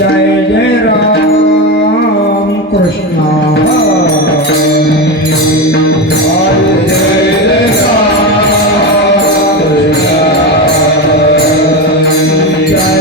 जय जय राम कृष्ण जय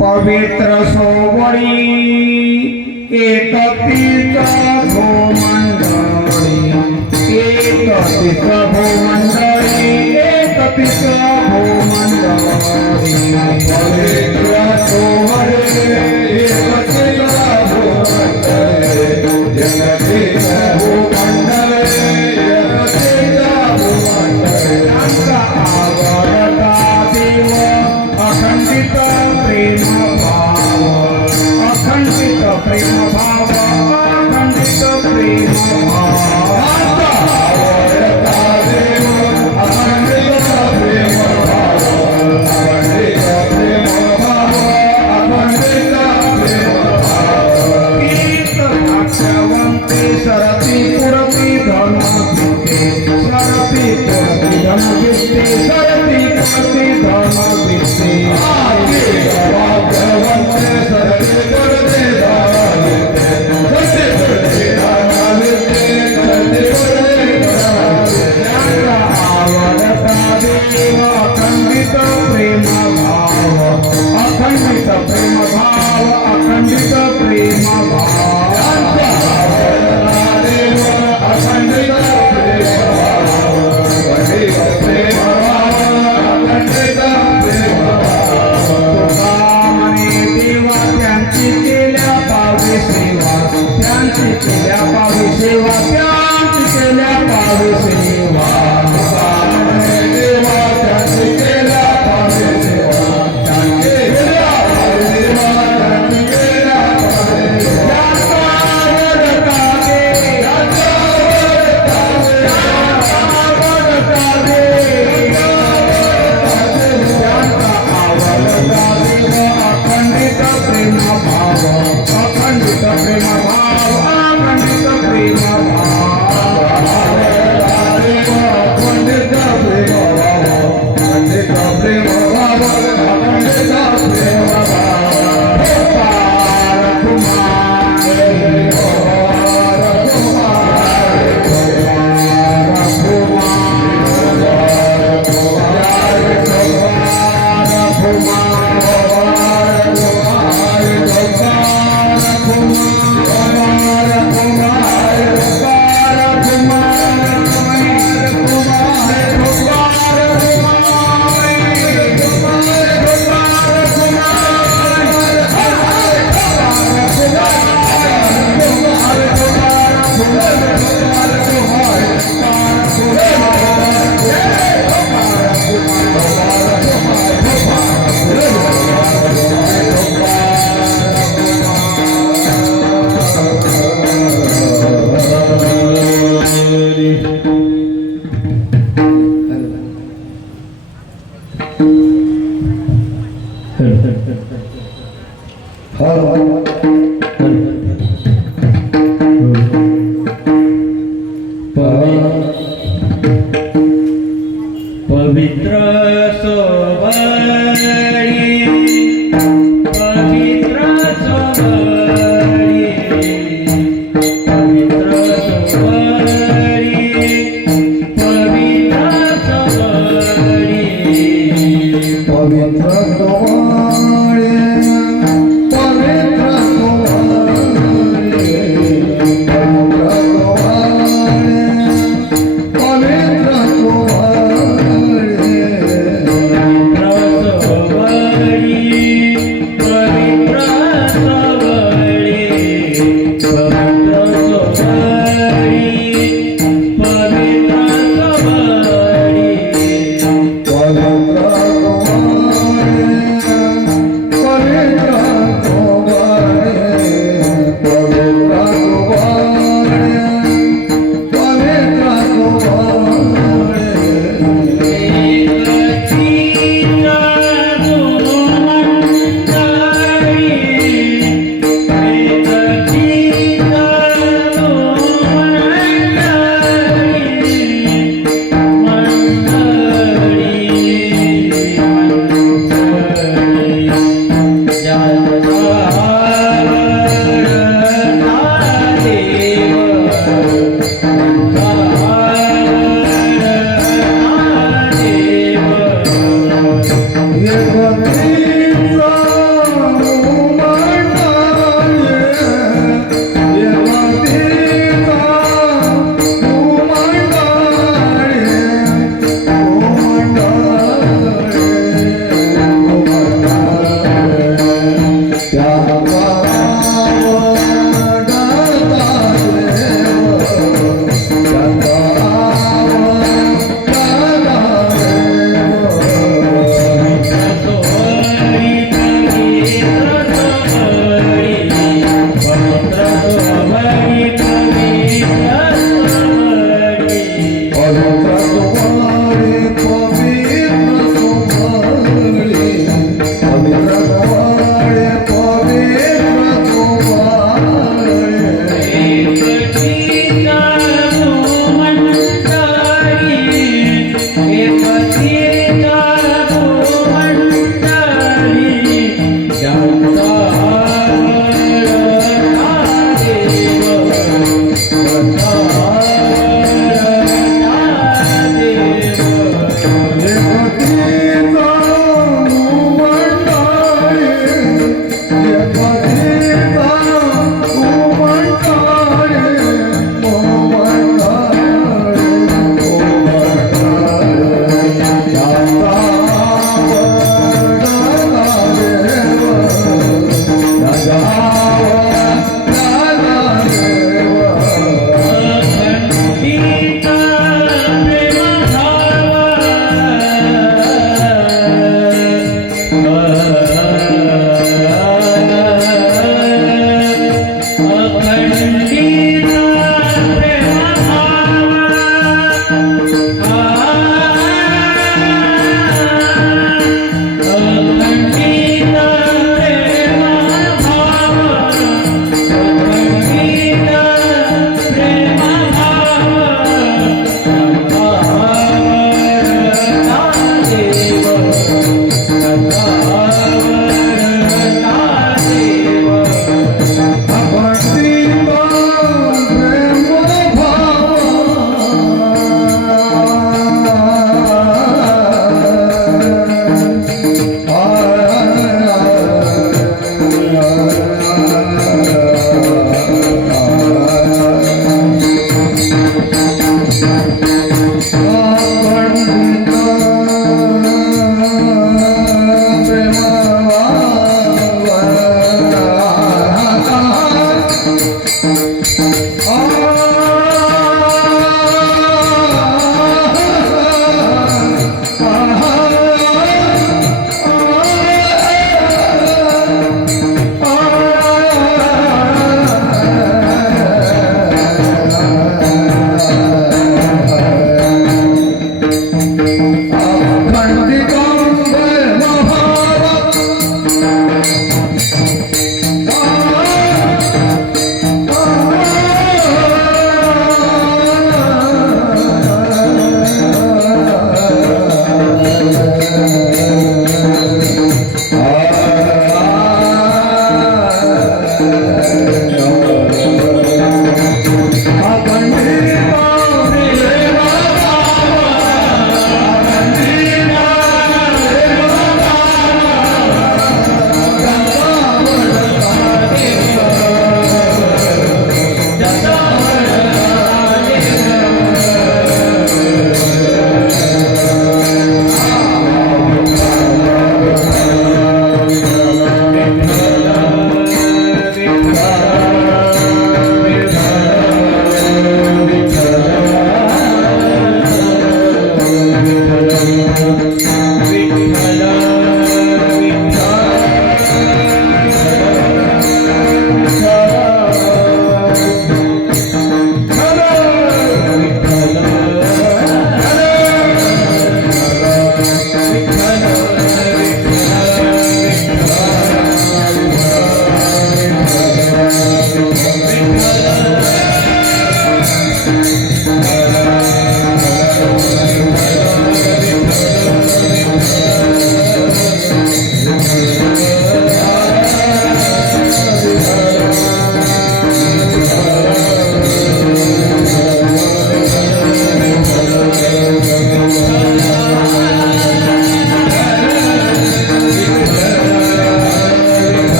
पवित्र सोवळी एकतीच भूमंडळी एकतीच भूमंडळी एकतीच भूमंडळी पवित्र सोवळी एकतीच भूमंडळी एकतीच भूमंडळी एकतीच भूमंडळी त्यांचा आवडता देव अखंडित प्रेम भाव अखंडित प्रेम भाव अखंडित प्रेम भाव आवडता देव अखंडित प्रेम भाव अखंडित प्रेम भाव अखंडित प्रेम भाव तीर्थ भाग्यवंते सरती पुरती धन विद्ये सरती पुरती धन विद्ये सरती पुरती धन विद्ये भाग्यवंते सरती पुरती धन विद्ये सरती पुरती धन विद्ये सरती पुरती धन विद्ये आवडता देव अखंडित प्रेम भाव अखंडित प्रेम भाव अखंडित प्रेम भाव आवडता देव अखंडित प्रेम भाव अखंडित प्रेम भाव अखंडित प्रेम भाव तुकामने देवा त्यांची केल्या पावे सेवा त्यांची केल्या पावे सेवा त्यांची केल्या पावे सेवा तुकामने देवा त्यांची केल्या पावे सेवा त्यांची केल्या पावे सेवा त्यांची केल्या पावे सेवा पवित्र सोबळी पवित्र सोबळी पवित्र सोबळी पवित्र सोबळी पवित्र सोहळे पवित्र सोहळे पवित्र सोहळे पवित्र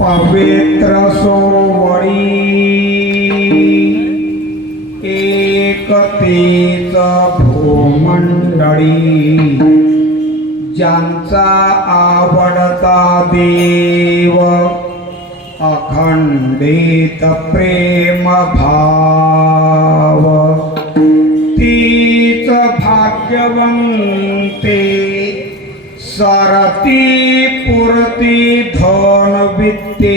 पवित्र सोवळी एकतेच भूमंडळी ज्यांचा आवडता देव अखंडित प्रेम भाव तीच भाग्यवंते सरती पुरती धन विद्ये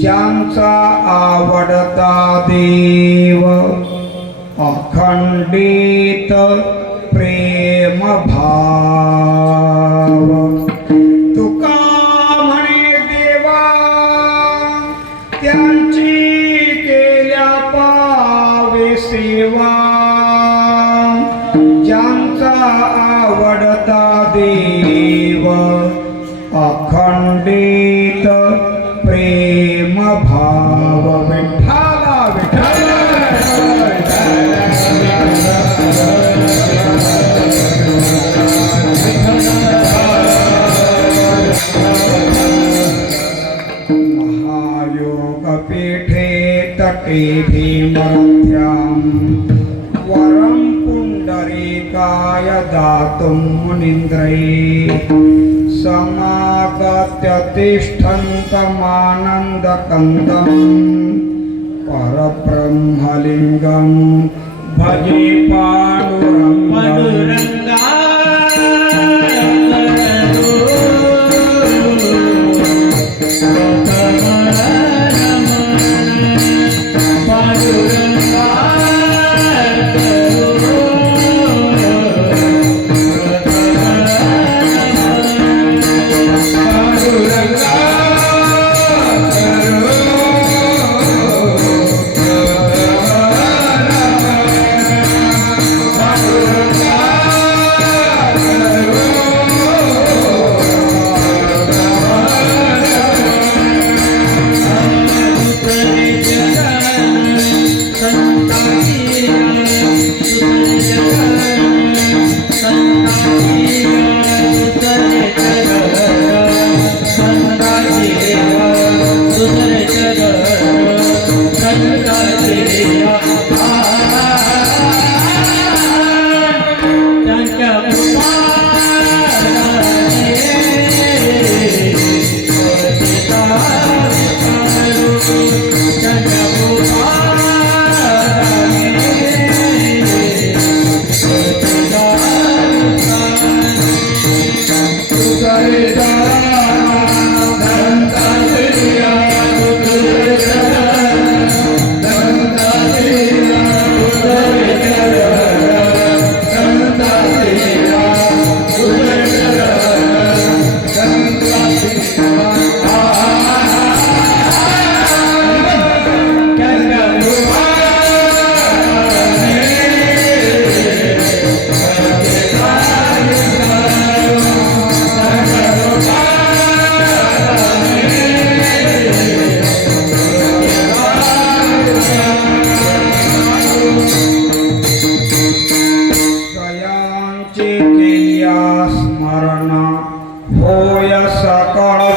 ज्यांचा आवडता देव अखंडित प्रेम भाव तुका म्हणे देवा त्यांची केल्या पावे सेवा ज्यांचा आवडता देव अखंडित प्रेम भाव विठ्ठला महायोग पीठे तटे भीमरथ्यां वरं पुण्डरीकाय दातुं मुनीन्द्रैः समागत्य तिष्ठन्तमानन्दकन्दं परब्रह्मलिङ्गं भजे पाण्डुरङ्गं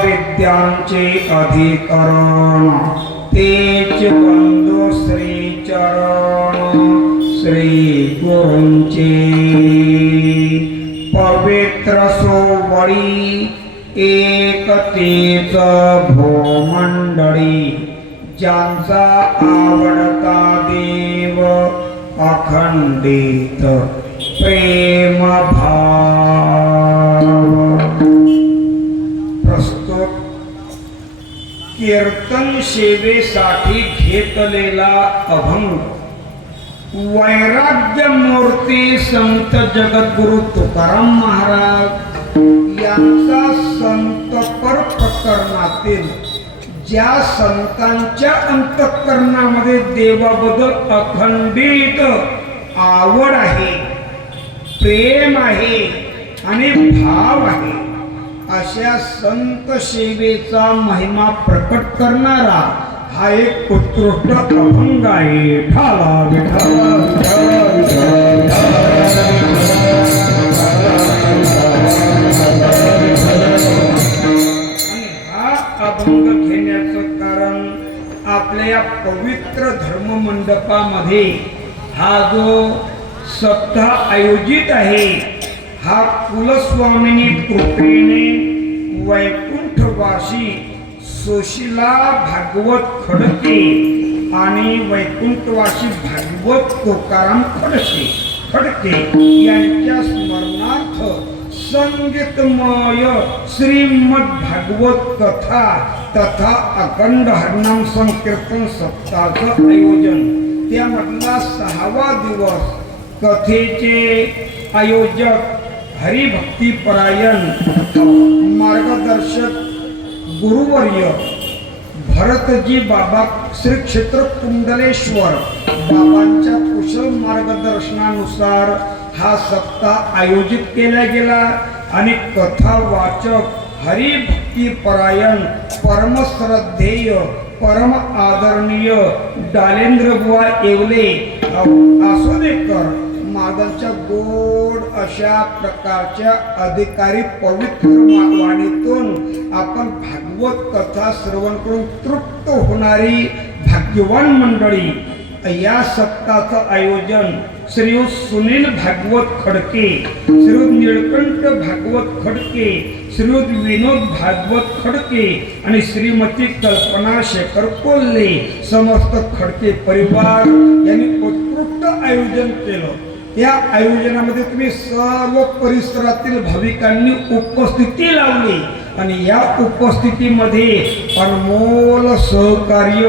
विद्यांचे अधिकरण तेच बंधु श्री चरण श्री गुरूंचे पवित्र सोवळी एकतेच भूमंडळी ज्यांचा आवडता देव अखंडित प्रेम भाव प्रस्तुत कीर्तन सेवेसाठी घेतलेला अभंग वैराग्य मूर्ती संत जगद्गुरु तुकाराम महाराज यांचा संतपर प्रकरणातील ज्या संतांच्या अंतःकरणामध्ये देवाबद्दल अखंडित आवड आहे, प्रेम आहे आणि भाव आहे, अशा संत सेवेचा महिमा प्रकट करणारा हा एक उत्कृष्ट अभंग आहे. ठाला विठाला आणि हा अभंग घेण्याचं कारण आपल्या या पवित्र धर्म मंडपामध्ये हा जो सप्ताह आयोजित आहे हा कुलस्वामिनी कृपेने वैकुंठवासी सुशीला भागवत खडके आणि वैकुंठवासी भागवत तुकाराम खडके यांच्या स्मरणार्थ संगीतमय श्रीमद भागवत कथा तथा अखंड हरिनाम संकीर्तन सप्ताहाचं आयोजन. त्यामधला 6वा दिवस कथेचे आयोजक हरिभक्तीपरायण मार्गदर्शक गुरुवर्य भरतजी बाबा श्री क्षेत्र कुंडलेश्वर बाबांच्या कुशल मार्गदर्शनानुसार हा सप्ताह आयोजित केला गेला आणि कथा वाचक हरिभक्तीपरायण परमश्रद्धेय परम आदरणीय डालेंद्रबुवा येवले आसोदेकर महाराजांच्या गोड अशा प्रकारच्या अधिकारी पवित्र वाणीतून आपण भागवत कथा श्रवण करून तृप्त होणारी भाग्यवान मंडळी. या सप्ताहाचं आयोजन श्रीयुत सुनील भागवत खडके, श्रीयुत निळकंठ भागवत खडके, श्रीयुत विनोद भागवत खडके आणि श्रीमती कल्पना शेखर कोल्हे समस्त खडके परिवार यांनी उत्कृष्ट आयोजन केलं. या आयोजनामध्ये तुम्ही सर्व परिसरातील भाविकांनी उपस्थिती लावली आणि या उपस्थितीमध्ये अनमोल सहकार्य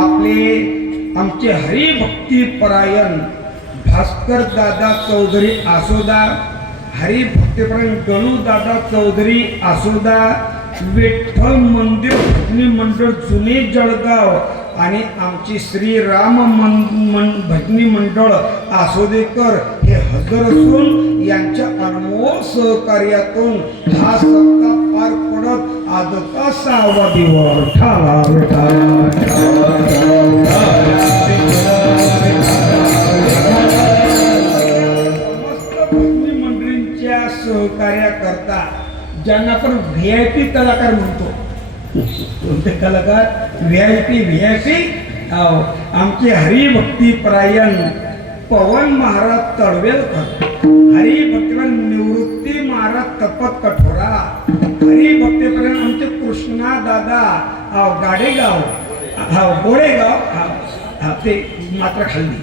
आपले आमचे हरिभक्तीपरायण भास्कर दादा चौधरी आसोदा, हरिभक्तीपरायण गणू दादा चौधरी आसोदा, विठ्ठल मंदिर भजनी मंडळ जुने जळगाव आणि आमची श्रीराम भजनी मंडळ आसोदेकर हे हजर असून यांच्या अनमोल सहकार्यातून हा सप्ताह पार पडत आजचा 6वा दिवस. ठाला समस्त भजनी मंडळींच्या सहकार्याकरता ज्यांना आपण VIP कलाकार म्हणतो, कोणते कलाकार VIP आमचे हरिभक्तीपरायण पवन महाराज तळवेलकर, हरिभक्तीपरायण निवृत्ती महाराज तपत कठोरा, हरिभक्तीपरायण आमचे कृष्णा दादा गाडेगाव गोडेगाव ते मात्र खाल्ली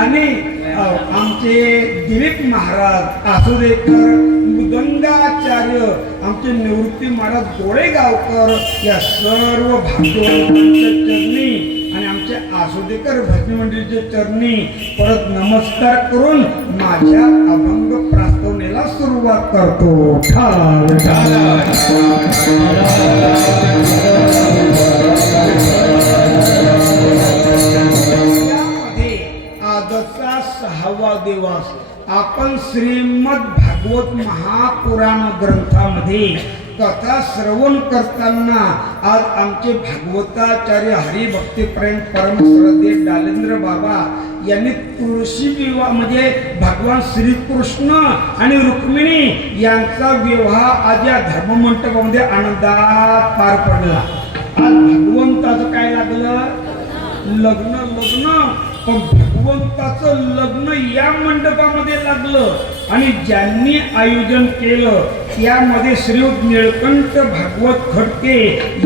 आणि आमचे दिलीप महाराज आसोदेकर, मृदंगाचार्य आमचे निवृत्ती महाराज गोडेगावकर या सर्व भाग्यवंतांच्या चरणी आणि आमच्या आसोदेकर भजनी मंडळीच्या चरणी परत नमस्कार करून माझ्या अभंग प्रास्तवनेला सुरुवात करतो. आजचा 6वा दिवस आपण श्रीमद भागवत महापुराण ग्रंथामध्ये कथा श्रवण करताना आज आमचे भागवताचार्य हरिभक्तीपरायण परमश्रद्धेय डालेंद्र बाबा यांनी तुळशी विवाह म्हणजे भगवान श्रीकृष्ण आणि रुक्मिणी यांचा विवाह आज या धर्ममंडपामध्ये आनंदात पार पडला. आज भगवंताचं काय लागलं? लग्न पण भगवंताचं लग्न या मंडपामध्ये लागलं आणि ज्यांनी आयोजन केलं त्यामध्ये श्रीयुत निळकंठ भागवत खडके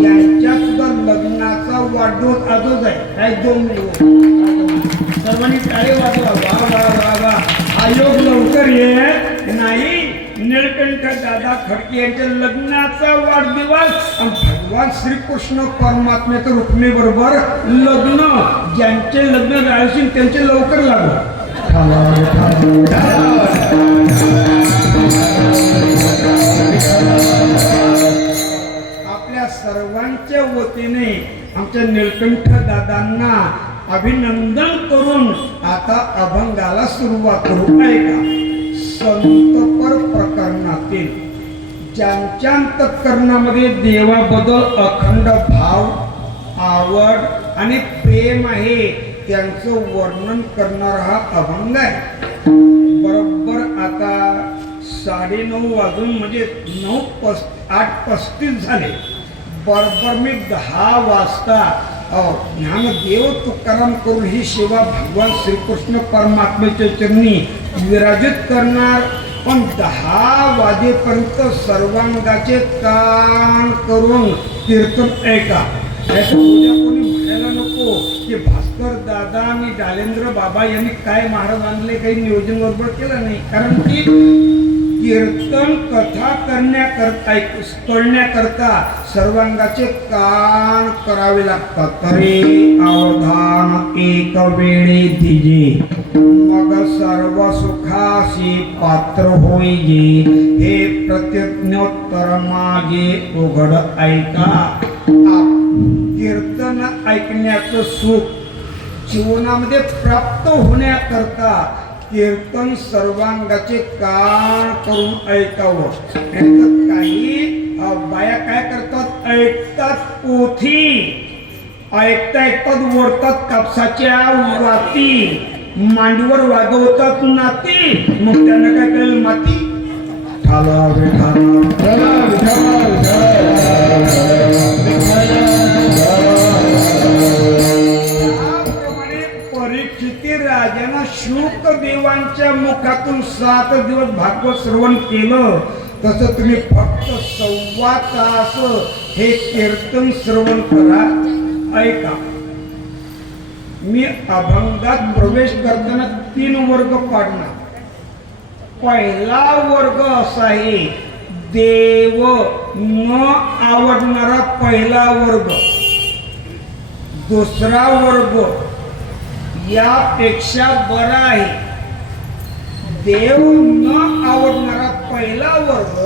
यांच्या सुद्धा लग्नाचा वाढदिवस आजच आहे. काय 2 दिवस सर्वांनी टाळे वाजवा. वा वा वा वा. आयोग लवकर ये नाही निळकंठ दादा खडके यांच्या लग्नाचा वाढदिवस आणि भगवान श्रीकृष्ण परमात्म्याच्या रुक्मिणी बरोबर लग्न. ज्यांचे लग्न राहशील त्यांचे लवकर लागू. आपल्या सर्वांच्या वतीने आमच्या निळकंठ दादांना अभिनंदन करून आता अभंगाला सुरुवात करू. ऐका, संतपर प्रकरणातील ज्यांच्या अंतःकरणामध्ये देवाबद्दल अखंड भाव, आवड आणि प्रेम आहे त्यांचं वर्णन करणारा हा अभंग आहे. बरोबर आता 9:30 वाजून म्हणजे 8:35 झाले. बरोबर मी 10 वाजता ज्ञानदेव तुकाराम करून ही सेवा भगवान श्रीकृष्ण परमात्म्याच्या चरणी विराजित करणार. पण 10 वाजेपर्यंत सर्वांगाचे कान करून कीर्तन ऐका. याच्या उद्या कोणी म्हणायला नको की भास्कर दादा आणि डालेंद्र बाबा यांनी काय महाराज आणले, काही नियोजन बरोबर केलं नाही. कारण की कीर्तन कथा करण्याकरता सर्वांगाचे कान करावे लागतात. तरी अवधान एक वेळे दिजे, मग सर्व सुखाशी पात्र होईजे. हे प्रत्यज्ञोत्तर मागे उघड ऐका. कीर्तन ऐकण्याचं सुख जीवनामध्ये प्राप्त होण्याकरता कीर्तन सर्वांगाचे कान करून ऐकावं. काही बाया काय करतात, ऐकतात पोथी, ऐकतात वरतात कापसाच्या वाती, मांडीवर वागवतात नाती, मग त्यांना काय कळेल माती. परीक्षिती राजानं शुक देवांच्या मुखातून 7 दिवस भागवत श्रवण केलं. तसं तुम्ही फक्त 1.25 तास हे कीर्तन श्रवण करा. ऐका, मी अभंगात प्रवेश करताना 3 वर्ग पाडणार. पहिला वर्ग असा आहे देव न आवडणारा पहिला वर्ग. दुसरा वर्ग यापेक्षा बरा आहे. देव न आवडणारा पहिला वर्ग,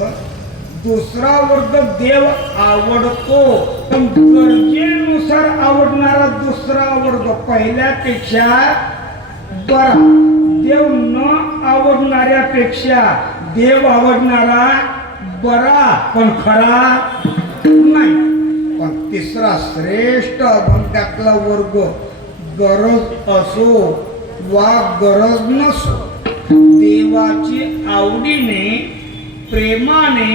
दुसरा वर्ग देव आवडतो पण गरजेनुसार आवडणारा दुसरा वर्ग पहिल्यापेक्षा बरा. देव न आवडणाऱ्यापेक्षा देव आवडणारा बरा पण खरा नाही. पण तिसरा श्रेष्ठ अभंगातला वर्ग गरज असो वा गरज नसो, देवाची आवडीने, प्रेमाने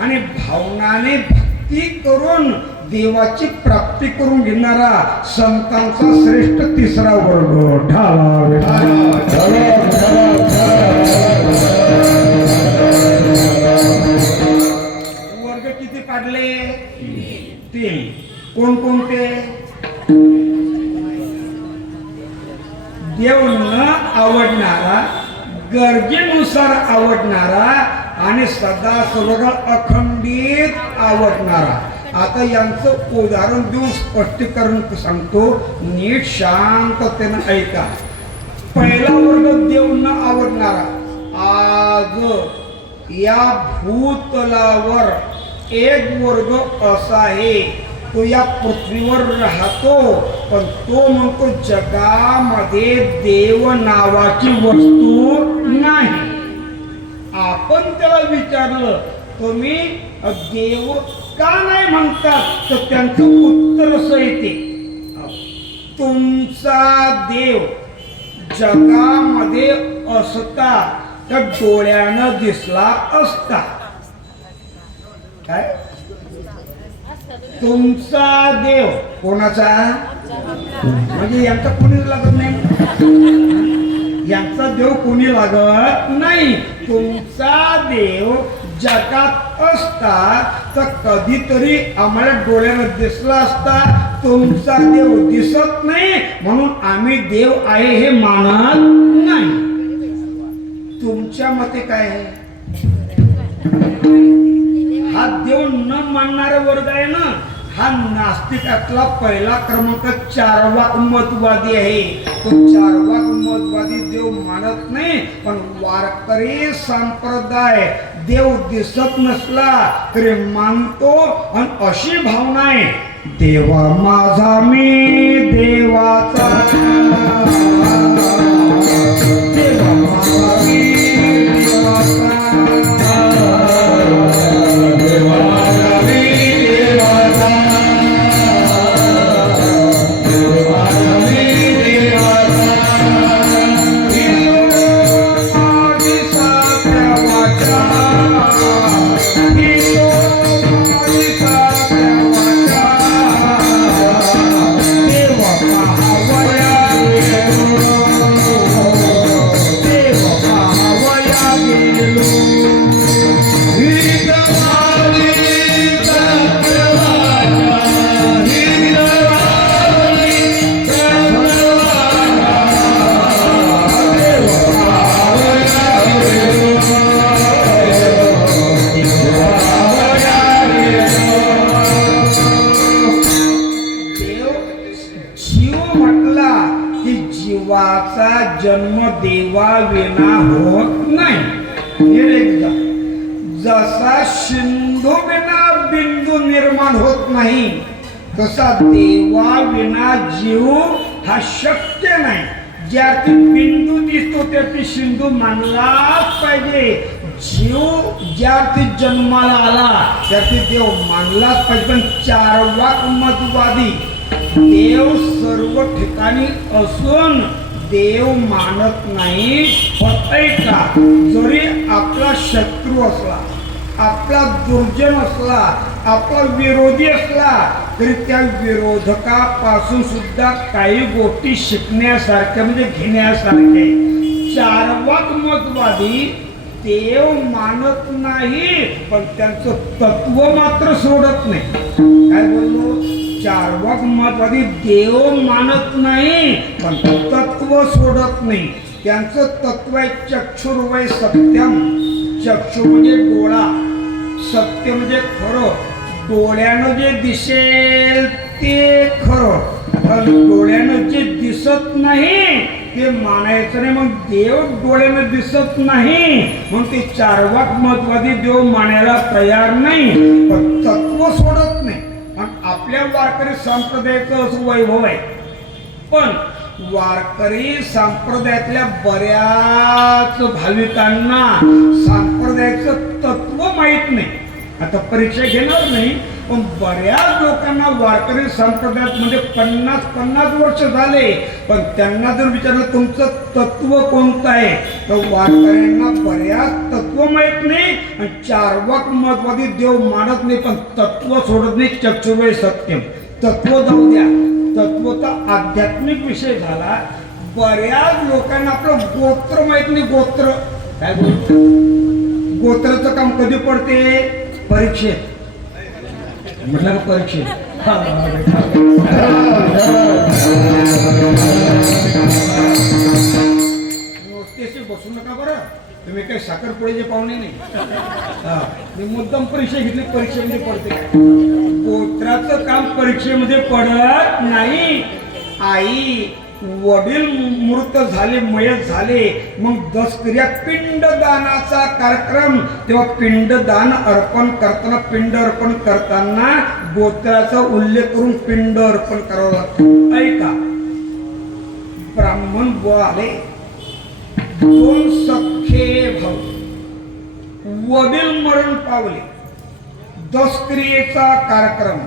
आणि भावनाने भक्ती करून देवाची प्राप्ती करून घेणारा संतांचा श्रेष्ठ तिसरा वर्ग. वर्ग किती पाडले? 3. कोणकोणते? देव न आवडणारा, गरजेनुसार आवडणारा आणि सदा सर्व अखंडित आवडणारा. आता यांचं उदाहरण देऊन स्पष्टीकरण सांगतो, नीट शांततेनं ऐका. पहिला वर्ग देव न आवडणारा. आज या भूतलावर एक वर्ग असा आहे, तो या पृथ्वीवर राहतो पण तो म्हणतो जगामध्ये देव नावाची वस्तू नाही. आपण त्याला विचारलं तुम्ही देव का नाही म्हणतात, तर त्यांचं उत्तर असं येते, तुमचा देव जगामध्ये असता तर डोळ्यानं दिसला असता. काय? तुमचा देव कोणाचा? म्हणजे यांचा कोणीच लागत नाही, यांचा देव कोणी लागत नाही. तुमचा देव जगात असता तर कधीतरी आम्हाला डोळ्यानं दिसला असता. तुमचा देव दिसत नाही म्हणून आम्ही देव आहे हे मानत नाही. तुमच्या मते काय आहे? हा देव न मानणारा वर्ग आहे ना, हा नास्तिकातला पहिला क्रमांक चारवाक मतवादी आहे. तो चारवाक मतवादी देव मानत नाही, पण वारकरी संप्रदाय देव दिसत नसला तरी मानतो. आणि अशी भावना आहे, देवा माझा मी देवाचा, देवा माझा मी देवाचा, देवा माझा मी देवाचा, देवा माझा मी देवाचा, माझी सात्या वाचा, माझी सात्या वाचा, देवा महावया गेलो, देवा महावया गेलो. जीव म्हटला की जीवाचा जन्म देवा विना होत नाही. हे एकदा जसा सिंधू विना बिंदू निर्माण होत नाही, तसा देवा विना जीव हा शक्य नाही. ज्याची बिंदू दिसतो त्याची सिंधू मानलाच पाहिजे. जीव ज्याची जन्माला आला त्याची देव मानलाच पाहिजे. पण चारवाक मतवादी देव सर्व ठिकाणी असून देव मानत नाही. फक्त ऐका, जरी आपला शत्रू असला, आपला दुर्जन असला, आपला विरोधी असला, तरी त्या विरोधकापासून सुद्धा काही गोष्टी शिकण्यासारख्या म्हणजे घेण्यासारख्या. चारवाक मतवादी देव मानत नाही, पण त्यांचं तत्व मात्र सोडत नाही. काय बोललो? चारवाक मतवादी देव मानत नाही, पण तत्व सोडत नाही. त्यांचं तत्व आहे चक्षुर्वय सत्यम. चक्षु म्हणजे डोळा, सत्य म्हणजे खरं. डोळ्यानं जे दिसेल ते खरं, पण डोळ्यानं जे दिसत नाही ते मानायचं नाही. मग देव डोळ्यानं दिसत नाही, मग ते चारवाक मतवादी देव मानायला तयार नाही, पण तत्व सोडत नाही. आपल्या वारकरी संप्रदायाचं असं वैभव आहे. पण वारकरी संप्रदायातल्या बऱ्याच भाविकांना संप्रदायाचं तत्व माहीत नाही. आता परीक्षा घेणार नाही, पण बऱ्याच लोकांना वारकरी संप्रदायात म्हणजे 50 वर्ष झाले, पण त्यांना जर विचारलं तुमचं तत्व कोणतं आहे, तर वारकऱ्यांना बऱ्याच तत्व माहीत नाही. आणि चारवाक मतवादी देव मानत नाही, पण तत्व सोडत नाही. चक्षुर्वय सत्यम. तत्व जाऊ द्या, तत्व तर आध्यात्मिक विषय झाला. बऱ्याच लोकांना आपलं गोत्र माहीत नाही. गोत्र काय बोलतो? गोत्राचं काम कधी पडते? परीक्षेत. म्हटलं का परीक्षेत? नुसतेशी बसू नका बरं, तुम्ही काही साखरपुड्याचे पाहुणे नाही. मी मुद्दाम परीक्षा घेतली, परीक्षेमध्ये पडते. गोत्राचं काम परीक्षेमध्ये पडत नाही. आई वडील मृत झाले, मयत झाले, मग 10 क्रिया पिंडदानाचा कार्यक्रम. तेव्हा पिंडदान अर्पण करताना, पिंड अर्पण करताना गोत्राचा उल्लेख करून पिंड अर्पण करावं लागतं. ऐका, ब्राह्मण आले, 2 सख्खे भाऊ, वडील मरण पावले, 10 क्रियेचा कार्यक्रम.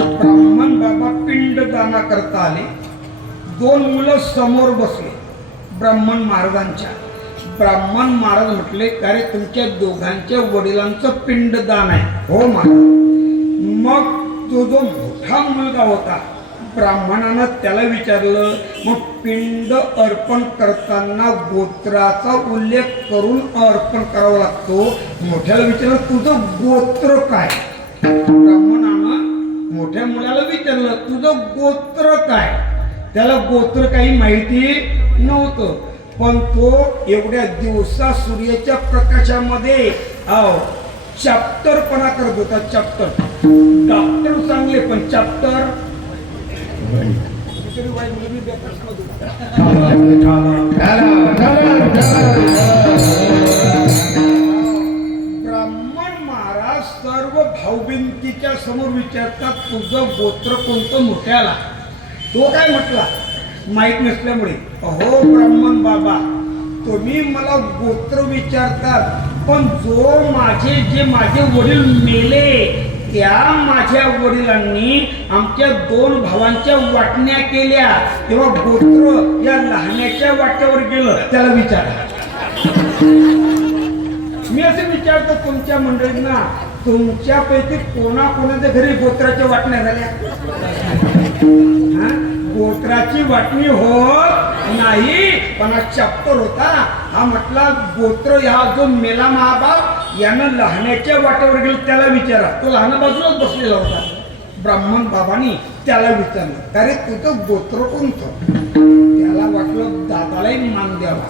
ब्राह्मण बाबा पिंडदाना करता आले. 2 मुलं समोर बसले ब्राह्मण महाराजांच्या. ब्राह्मण महाराज म्हटले, अरे तुमच्या दोघांच्या वडिलांचं पिंडदान आहे. हो महाराज. मग तो जो मोठा मुलगा होता, ब्राह्मणानं त्याला विचारलं, मग पिंड अर्पण करताना गोत्राचा उल्लेख करून अर्पण करावा लागतो. मोठ्याला विचारलं, तुझं गोत्र काय? ब्राह्मणानं मोठ्या मुलाला विचारलं, तुझं गोत्र काय? त्याला गोत्र काही माहिती नव्हतं. पण तो एवढ्या दिवसा सूर्याच्या प्रकाशामध्ये चॅप्टरपणा करत होता. चॅप्टर डॉक्टर चांगले पण चॅप्टर ब्राह्मण महाराज सर्व भाऊबिंदकीच्या समोर विचारतात, तुझं गोत्र कोणतं मोठ्याला? तो काय म्हटला माहीत नसल्यामुळे, अहो ब्राह्मण बाबा, तुम्ही मला गोत्र विचारतात, पण जे माझे वडील मेले त्या माझ्या वडिलांनी आमच्या 2 भावांच्या वाटण्या केल्या, तेव्हा गोत्र या लहानच्या वाट्यावर गेलं, त्याला विचारा. मी असं विचारतो तुमच्या मंडळींना, तुमच्यापैकी कोणाकोणाच्या घरी गोत्राच्या वाटण्या झाल्या? गोत्राची वाटणी होत नाही, पण हा चॅप्टर होता. हा म्हटला गोत्र हा जो मेला महाबाप यानं लहानच्या वाट्यावर गेलो, त्याला विचारा. तो लहान बाजूलाच बसलेला होता. ब्राह्मण बाबांनी त्याला विचारलं, अरे तुझं गोत्र कोणतं? त्याला वाटलं दादालाही मान द्यावा.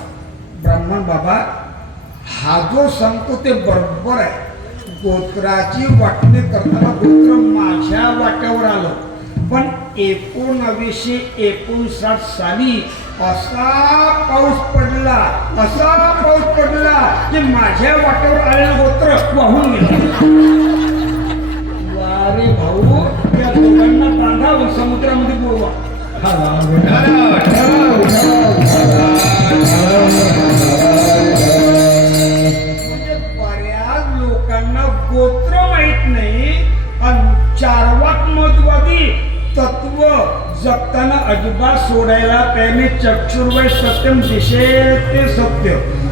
ब्राह्मण बाबा, हा जो सांगतो ते बरोबर आहे. गोत्राची वाटणी करताना गोत्र माझ्या वाट्यावर आलं, पण 1959 साली असा पाऊस पडला की माझ्या वाट्यावर आलेलं गोत्र वाहून गेलं. वारे भाऊ, त्या दोघांना बांधावं, समुद्रामध्ये बुडवा. म्हणजे बऱ्याच लोकांना गोत्र माहित नाही, आणि चार्वाक मतवादी तत्व जगताना अजिबात सोडायला त्याने चक्षुर्वय सत्यम दिशेते सत्य.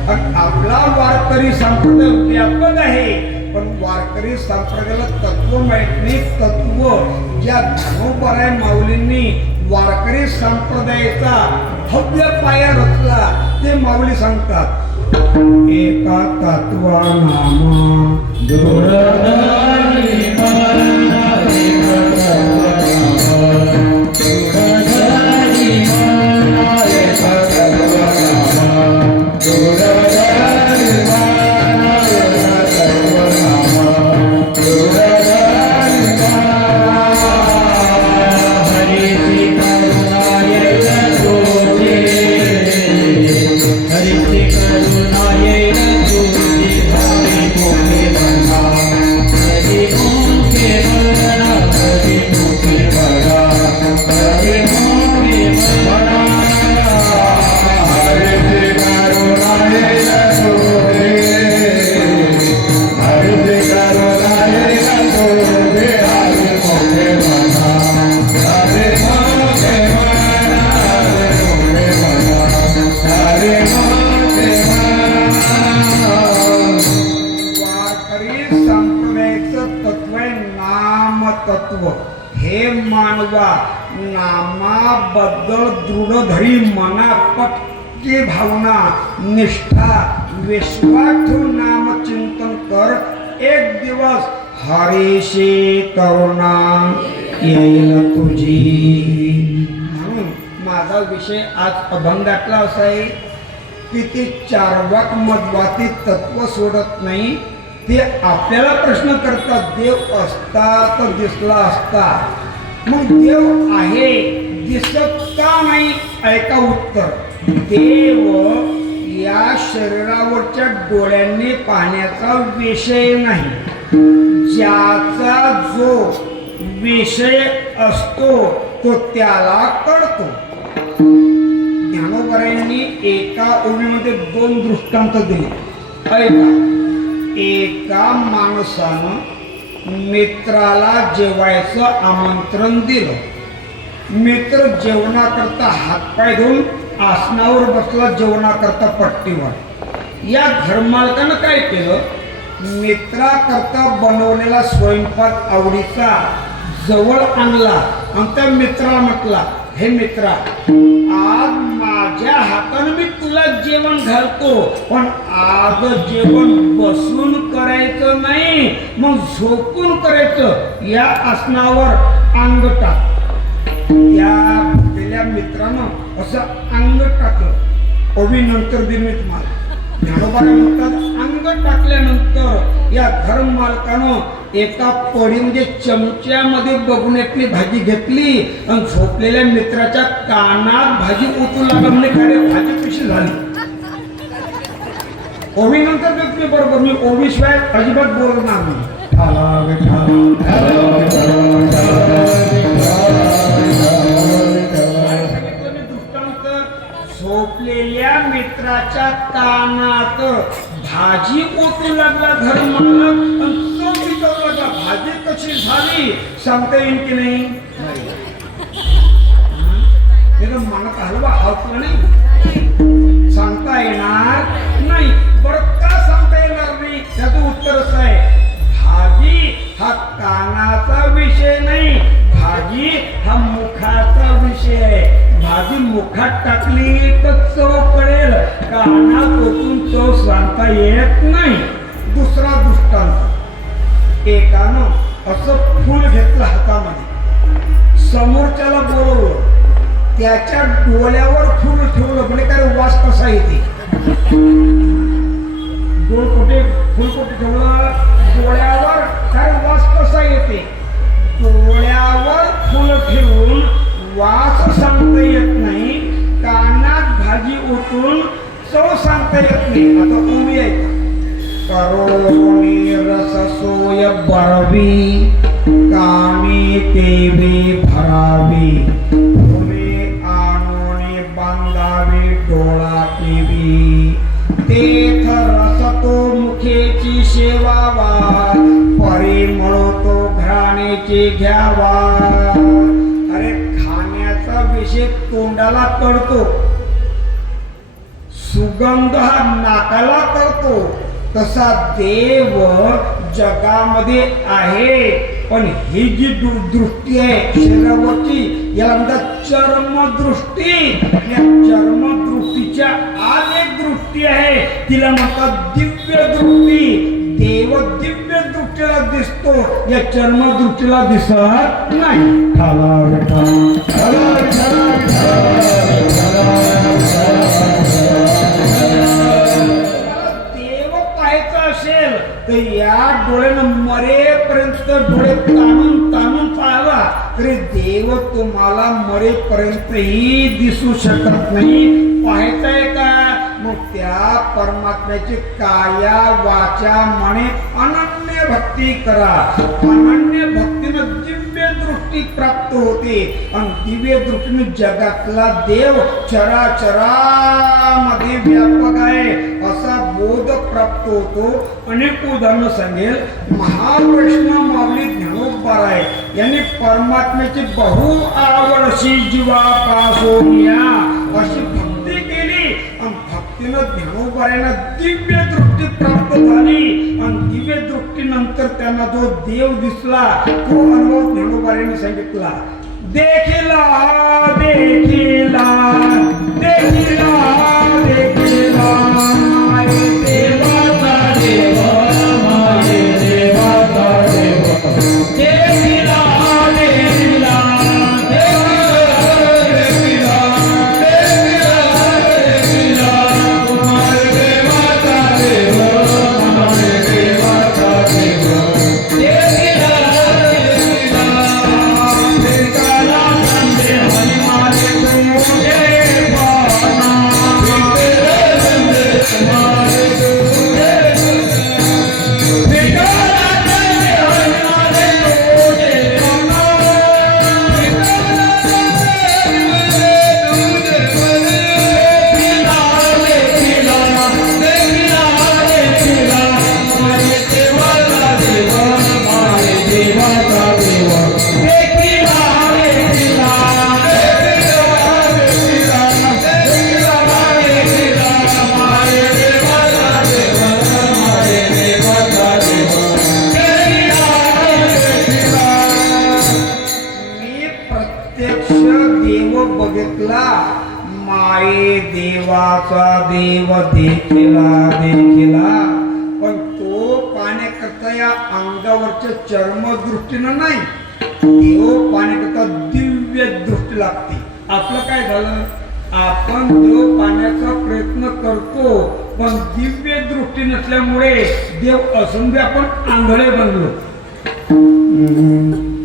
आणि आपला वारकरी संप्रदाय व्यापक आहे, पण वारकरी संप्रदायाला तत्व माहित नाही. तत्व ज्या ज्ञानोबराय माऊलींनी वारकरी संप्रदायाचा भव्य पाया रचला ते माऊली सांगतात, एका तत्वा नाम नामाबद्दल दृढधरी मनापक्की भावना निष्ठा विश्वास ठेवून नामचिंतन कर. एक दिवस हरीशी करुणा येईल तुझी. म्हणून माझा विषय आज अभंगातला असा आहे की ते चार्वाक मध्वाती तत्व सोडत नाही. ते आपल्याला प्रश्न करतात, देव असता तर दिसला असता. मग देव आहे दिसत का नाही? ऐका उत्तर. देव या शरीरावरच्या डोळ्यांनी पाहण्याचा विषय नाही. ज्याचा जो विषय असतो तो त्याला कळतो. ज्ञानोबरायांनी एका ओळीमध्ये 2 दृष्टांत दिले. ऐका. एका माणसानं मित्राला जेवायचं आमंत्रण दिलं. मित्र जेवणाकरता हातपाय धुवून आसनावर बसला, जेवणाकरता पट्टीवर. या घरमालकानं काय केलं, मित्राकरता बनवलेला स्वयंपाक आवडीचा जवळ आणला आणि त्या मित्राला म्हटला, हे मित्रा, आज माझ्या हाताने मी तुला जेवण घालतो, पण आज जेवण बसून करायचं नाही, मग झोपून करायचं. या आसनावर अंग टाक. त्या गेल्या मित्रानं असं अंग टाकलं. नंतर दिन मी तुम्हाला ज्ञानोबा म्हणतात, अंग टाकल्यानंतर या घर मालकानं एका पडी म्हणजे चमच्यामध्ये बघण्यातली भाजी घेतली आणि झोपलेल्या मित्राच्या कानात भाजी ओतू लागला. म्हणजे काय भाजी कशी झाली. ओवी नंतर तुम्ही बरोबर, मी ओवी शिवाय अजिबात बोलणार नाही. झोपलेल्या मित्राच्या कानात भाजी ओतू लागला घर मालक आणि तो विचारू लागला भाजी कशी झाली, सांगता येईल की नाही. मनात हलवा हलवा नाही, सांगता येणार नाही. बरं का सांगता येणार नाही, त्याचं उत्तर असं आहे, भाजी हा कानाचा विषय नाही, भाजी हा मुखाचा विषय आहे. भाजी मुखात टाकली तर चव कळेल, कानात ओतून चव सांगता येत नाही. दुसरा दृष्टांत, एकानं असं फूल घेतलं हातामध्ये, समोरच्याला बोलवलं, त्याच्या डोळ्यावर फूल ठेवलं. म्हणजे काय वास कसा येते, फूल कुठे ठेवलं, डोळ्यावर, काय वास कसा येते. डोळ्यावर फूल ठेवून वास सांगता येत नाही, कानात भाजी ओतून चव सांगता येत नाही. आता उभी आहे, करोनी रस सोय बरवी, कानी तेवे भरावी, फुले आणोने बांधावे डोळा केवी, तेथ रस तो मुखेची सेवावा, परिमळ तो घराण्याची घ्यावा. अरे खाण्याचा विषय तोंडाला कळतो, सुगंध हा नाकाला कळतो, तसा देव जगामध्ये आहे. पण ही जी दृष्टी आहे शरीरावरची, याला म्हणतात चर्मदृष्टी. या चर्मदृष्टीच्या आज एक दृष्टी आहे, तिला म्हणतात दिव्य दृष्टी. देव दिव्य दृष्टीला दिसतो, या चर्मदृष्टीला दिसत नाही. देव पाहायचा असेल तर या डोळ्यानं मरेपर्यंत डोळे ताणून ताणून पाहावा, तरी देव तुम्हाला मरेपर्यंतही दिसू शकत नाही. पाहायचंय का, मग त्या परमात्म्याची काया वाचा मने अनन्य भक्ती करा. अनन्य भक्तीनं दिव्य दृष्टी प्राप्त होते आणि दिव्य दृष्टीने जगातला देव चराचरामध्ये व्यापक आहे असा बोध प्राप्त होतो. अनेक उदाहरणं सांगेल. महावैष्णव माऊली ज्ञानोबाराय यांनी परमात्म्याची बहु आवडशी जीवापासून या अशी भक्ती केली आणि भक्तीनं ज्ञानोबारायांना दिव्य दृष्टी प्राप्त झाली आणि दिव्य दृष्टीनंतर त्यांना जो देव दिसला तो अनुभव ज्ञानोबारायांनी सांगितला. देखिला देखिला देखिला देखिला माये देवाचा देव, माये देवाचा देव, देखिला देखिला देखिला देखिला देखिला माये देवाचा देव, माये देवाचा देव, देखिला देखिला देखला संदे हरि मारे तुझे पाना, देखले संदे तुम्हारे तुझे, देखला संदे हरि मारे तुझे पाना, देखला संदे तुझे पाना, देखिला देखिला देखिला माये देवाचा देव, माये देवाचा देव, देखिला देखिला देखिला देखिला देखिला माये देवाचा देव, माये देवाचा देव, देखिला देखिला. मी प्रत्यक्ष देव बघितला, माये देवाचा देव देखिला देखिला. पण तो पाहण्याकरता या अंगावरच्या चर्मदृष्टीनं नाही, देव पाहण्याकरता दिव्य दृष्टी लागते. आपलं काय झालं, आपण देव पाहण्याचा प्रयत्न करतो, पण दिव्य दृष्टी नसल्यामुळे देव असून बी आपण आंधळे बनलो.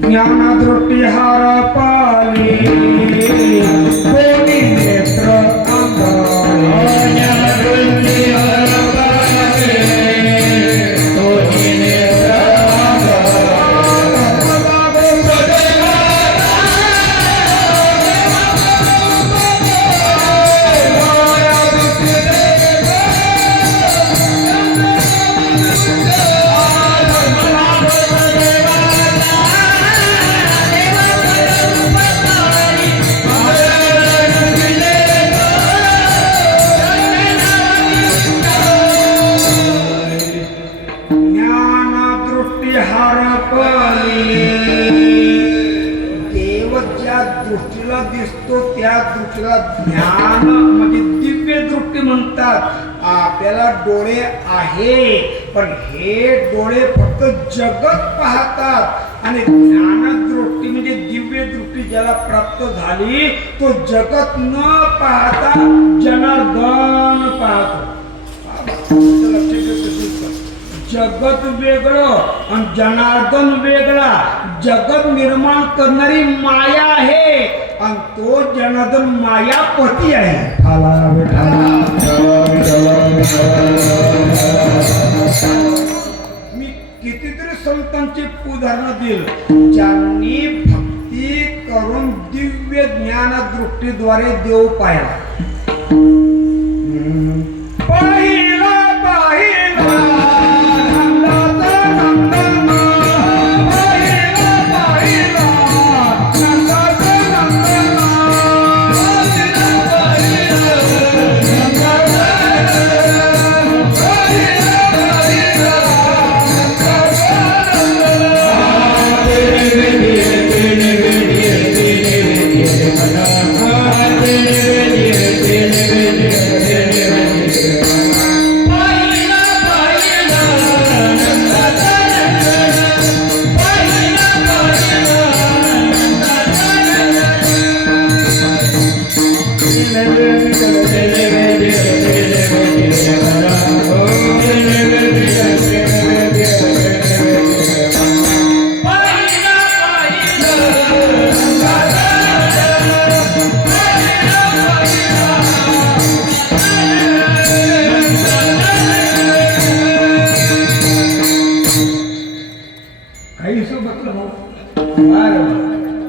ज्ञानदृष्टी हरपाली कोणी नेत्र आंधळे. ज्ञानदृष्टी हरपाली कोणी नेत्र ज्ञानदृष्टी हरपली. देव ज्या दृष्टीला दिसतो त्या दृष्टीला ज्ञान म्हणजे दिव्य दृष्टी म्हणतात. आपल्याला डोळे आहे, पण हे डोळे फक्त जगत पाहतात आणि ज्ञानदृष्टी म्हणजे दिव्य दृष्टी ज्याला प्राप्त झाली तो जगत न पाहता जनार्दन पाहतो. लक्ष देतो. जगत वेगळं आणि जनार्दन वेगळा. जगत निर्माण करणारी माया आहे आणि तो जनार्दन मायापती आहे. मी कितीतरी संतांची उदाहरणं दिली ज्यांनी भक्ती करून दिव्य ज्ञान दृष्टीद्वारे देव पाहिला. पाहिला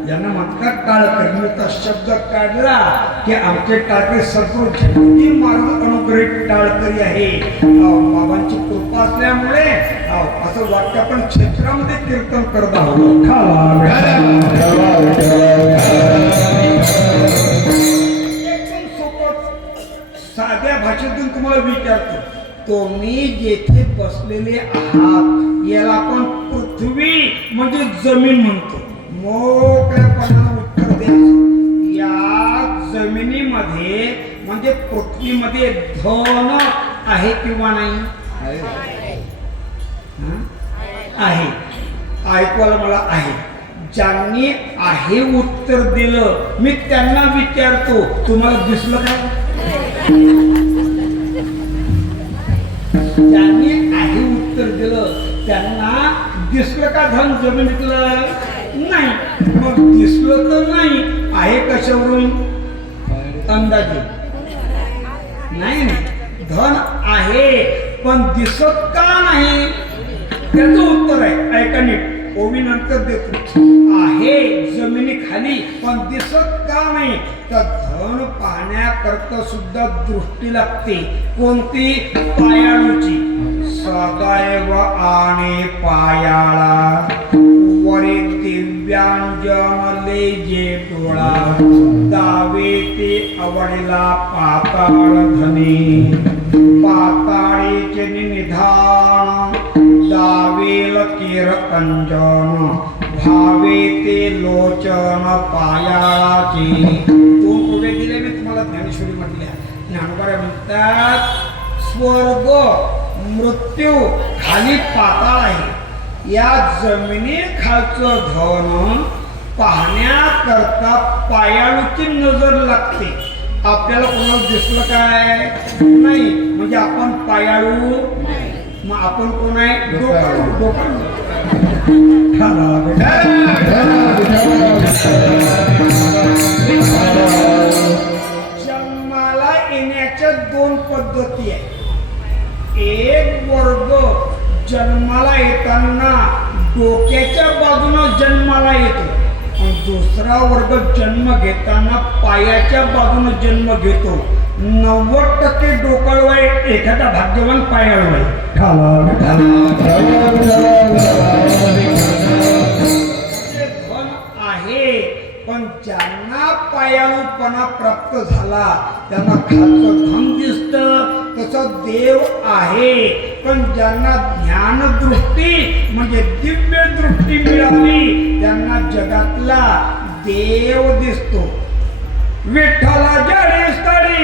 यांना म्हणतात टाळकरी. मी तर शब्द काढला की आमचे टाळकरी सद्गुरू जगती मार्ग अनुग्रहित टाळकरी आहे. बाबांची कृपा असल्यामुळे असं वाटतं आपण क्षेत्रामध्ये कीर्तन करत आहोत. एकदम सोपं साध्या भाषेतून तुम्हाला विचारतो, तुम्ही जेथे बसलेले आहात याला आपण पृथ्वी म्हणजे जमीन म्हणतो. मोकळ्यापणानं उत्तर द्या. या जमिनीमध्ये म्हणजे पृथ्वीमध्ये धन आहे किंवा नाही? आहे. ऐकवायला मला आहे. ज्यांनी आहे उत्तर दिलं मी त्यांना विचारतो, तुम्हाला दिसलं काय? ज्यांनी आहे उत्तर दिलं त्यांना दिसलं का धन जमिनीतलं? नाही. मग दिसलं तर नाही. आहे कशावरून? अंदाजे नाही. धन आहे पण दिसत का नाही त्याचं उत्तर आहे. ऐका नीट. ओवी नंतर देतो. आहे जमिनीखाली पण दिसत का नाही तर धन पाहण्याकरता सुद्धा दृष्टी लागते. कोणती? पायाळूची. सदैव आणि पायाळा वरे दिव्यांजन लेजे डोळा दावे ते आवडला पाताळ धने पाताळीचे निधान दावेल केर अंजन भावे ते लोचन पायाळाचे. दोन उभे दिले मी तुम्हाला ज्ञानेश्वरी म्हटल्या. ज्ञानोबा म्हणतात स्वर्ग मृत्यू खाली पाताळ आहे. या जमिनी खालचं धन पाहण्याकरता पायाळूची नजर लागते. आपल्याला कोणाला दिसलं काय नाही, म्हणजे आपण पायाळू, मग आपण कोण आहे? डोकाळू. जन्माला येण्याच्या दोन पद्धती आहेत. एक वर्ग जन्माला येताना डोक्याच्या बाजूनं जन्माला येतो, आणि दुसरा वर्ग जन्म घेताना पायाच्या बाजूनं जन्म घेतो. 90% डोकाळू आहे, एखादा भाग्यवान पायाळू आहे. धन आहे, पण ज्यांना पायाळूपणा प्राप्त झाला त्यांना खालचं धन दिसतं, तसं देव आहे. पण ज्यांना ज्ञानदृष्टी म्हणजे दिव्य दृष्टी मिळाली त्यांना जगातला देव दिसतो. विठ्ठला जडी स्थळी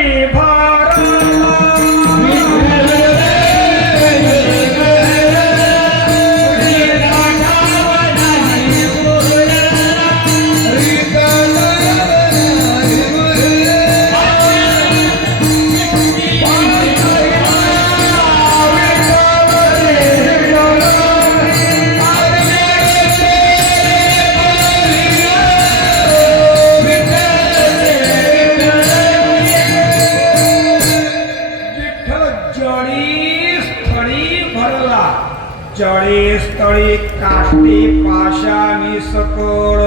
जळे स्थळी काष्टी पाशानी सकळ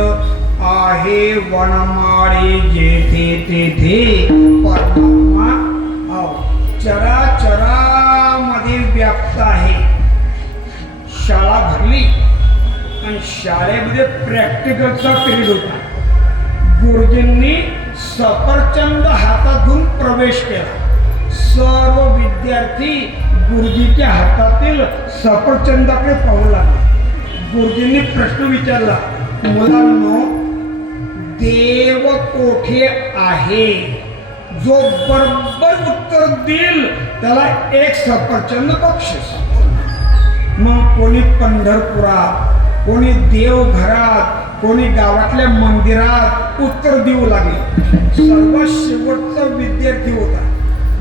आहे वनमाळी जेथे तेथे परमात्मा चराचरामध्ये व्याप्त आहे. शाळा भरली आणि शाळेमध्ये प्रॅक्टिकलचा पिरियड होता. गुरुजींनी सफरचंद हातातून प्रवेश केला. सर्व विद्यार्थी गुरुजीच्या हातातील सफरचंदाकडे पाहू लागले. गुरुजींनी प्रश्न विचारला, मुलांनो, देव कोठे आहे? जो बरोबर उत्तर देईल त्याला एक सफरचंद बक्षीस. मग कोणी पंढरपुरात, कोणी देवघरात, कोणी गावातल्या मंदिरात उत्तर देऊ लागले. सर्वात शेवटचा विद्यार्थी होता.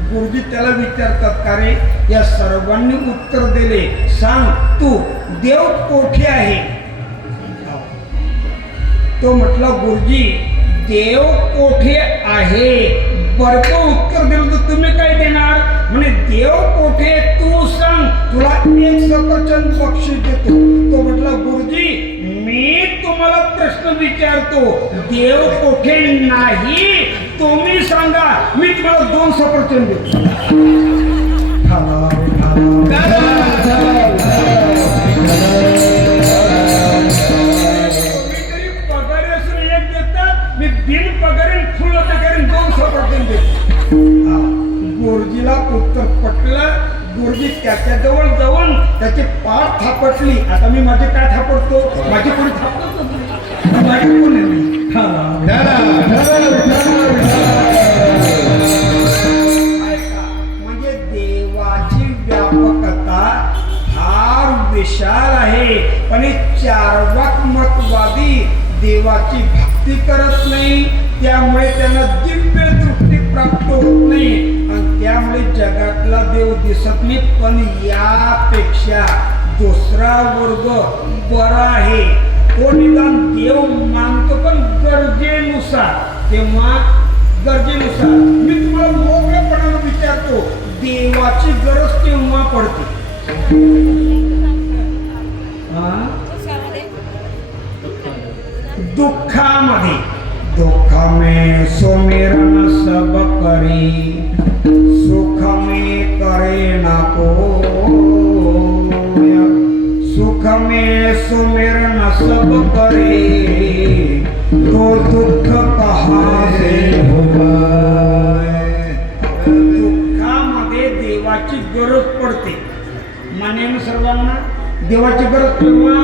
गुरुजी त्याला विचारतात, का रे, या सर्वांनी उत्तर दिले, सांग तू देव कोठे आहे? तो म्हटला, गुरुजी देव कोठे आहे? बरोबर उत्तर दिलं तर तुम्ही काय देणार? म्हणे देव कोठे तू सांग, तुला एक सफरचंद बक्षीस देतो. तो म्हटला, गुरुजी मी तुम्हाला प्रश्न विचारतो, देव कोठे नाही तुम्ही सांगा, मी तुम्हाला 2 सफरचंद देतो. पगारी असून एक देतात, मी बिन पगारी फुल करेन 2 सफरचंद देतो. गुरुजीला उत्तर पटलं. गुरुजी त्याच्याजवळ जाऊन त्याची पाठ थापटली. आता मी माझे काय थापडतो? माझी कोणी थापडतो? माझी कोण आहे? म्हणजे देवाची व्यापकता फार विशाल आहे. पण चार्वाक मतवादी देवाची भक्ती करत नाही, त्यामुळे त्यांना दिव्य दृष्टी प्राप्त होत नाही, आणि त्यामुळे जगातला देव दिसत नाही. पण यापेक्षा दुसरा वर्ग बरा आहे. तो निदान देव मानतो, पण गरजेनुसार. तेव्हा गरजेनुसार मी तुम्हाला मोकळेपणाने विचारतो, देवाची गरज केव्हा पडते? दुःखामध्ये. दुःख में सुमिरन सब करी, सुख में करे ना को. सुख में सुमिरन सब करे, तो दुःख कहाँ से होगा? दुःखामध्ये देवाची गरज पडते. मान्य सर्वांना देवाची गरज केव्हा?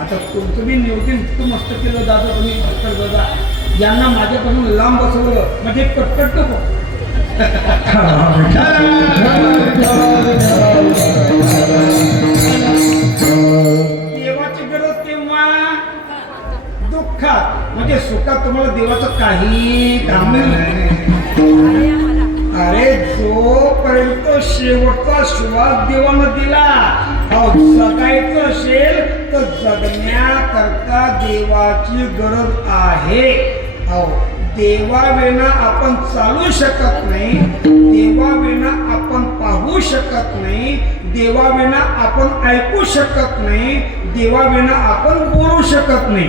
आता तुम्ही निवडून मस्त केलं दादा, तुम्ही डॉक्टर दादा, यांना माझ्यापासून लांब बसवलं म्हणजे कटकट नको. देवाची गरज केव्हा? दुःखात म्हणजे सुखात तुम्हाला देवाचं काही काम नाही. अरे जोपर्यंत शेवटचा श्वास देवानं दिला, जगायचं असेल तर जगण्याकरता देवाची गरज आहे. देवाविना आपण चालू शकत नाही, देवाविना आपण पाहू शकत नाही, देवाविना आपण ऐकू शकत नाही, देवाविना आपण बोलू शकत नाही.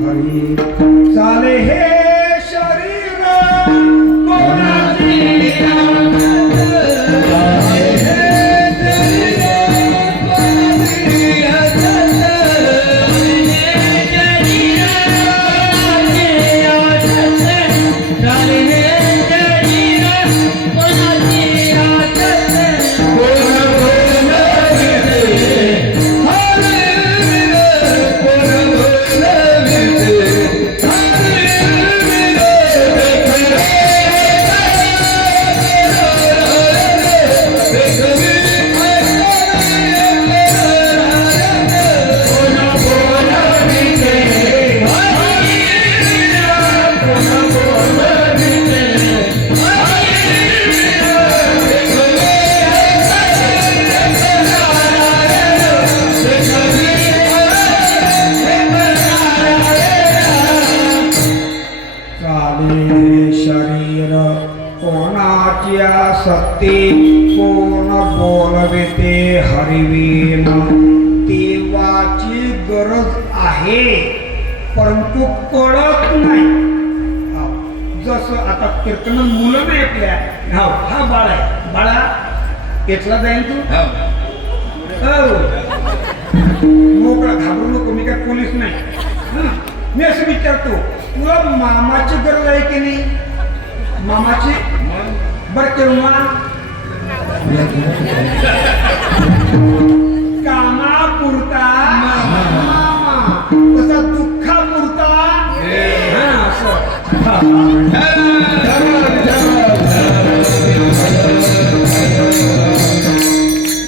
हरी चाले हे शरीर कोणाचे शरीर कोणाच्या सत्ते कोण बोलविते हरिवीन. देवाची गरज आहे परंतु कळत नाही. जसं आता कीर्तन मुलं नाही ऐकल्या, हा बाळ आहे, बाळा घेतला जाईल तू मोकळा, घाबरू नको, मी काय पोलीस नाही. मी असं विचारतो, तुला मामाची गरज आहे की नाही? मामाची बरं तेव्हा कामापुरता मामा, तसा दुःखापुरता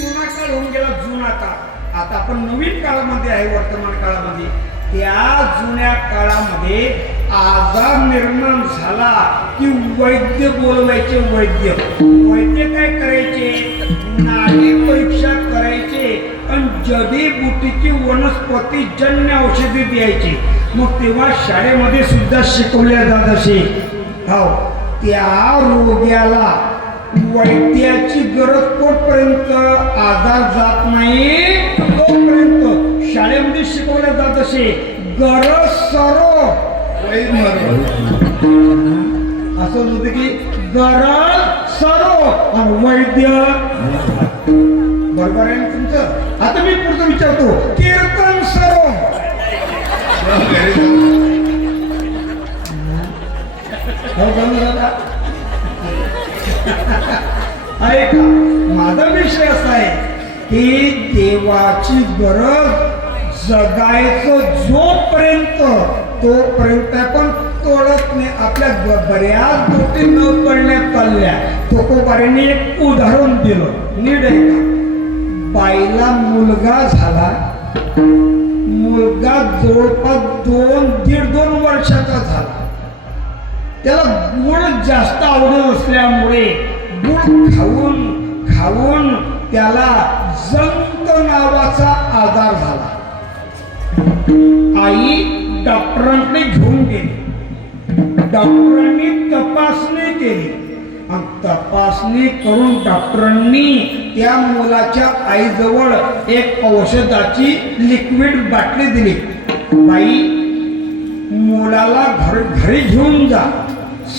जुना काळ होऊन गेला, जुना काळ. आता आपण नवीन काळामध्ये आहे, वर्तमान काळामध्ये. त्या जुन्या काळामध्ये आजार निर्माण झाला की वैद्य बोलवायचे. वैद्य काय करायचे? नाडी परीक्षा करायचे आणि जडीबुटीची वनस्पतीजन्य औषधी द्यायची. मग तेव्हा शाळेमध्ये सुद्धा शिकवल्या जात असे. त्या रोग्याला वैद्याची गरज तोपर्यंत आजार जात नाही, तोपर्यंत शाळेमध्ये शिकवल्या जात असे. गरज सरो असं होतं की गरज सरो आणि वैद्य. बरोबर आहे तुमचं? आता मी पुढचं विचारतो, कीर्तन सरो ऐका, माझा विषय असा आहे की देवाची गरज जगायचं जोपर्यंत तोपर्यंत पण कळत नाही. आपल्या बऱ्याच गोष्टी न कळण्यात चालल्या. तुकोबारांनी एक उदाहरण दिलं, नीट ऐका. बाईला मुलगा झाला, मुलगा जवळपास 2-2.5 वर्षाचा झाला. त्याला गुळ जास्त आवडत असल्यामुळे गुळ खाऊन खाऊन त्याला जंत नावाचा आजार झाला. आई डॉक्टरांकडे घेऊन गेली. डॉक्टरांनी तपासणी केली आणि तपासणी करून डॉक्टरांनी त्या मुलाच्या आईजवळ एक औषधाची लिक्विड बाटली दिली. बाई, मुलाला घरी घेऊन जा.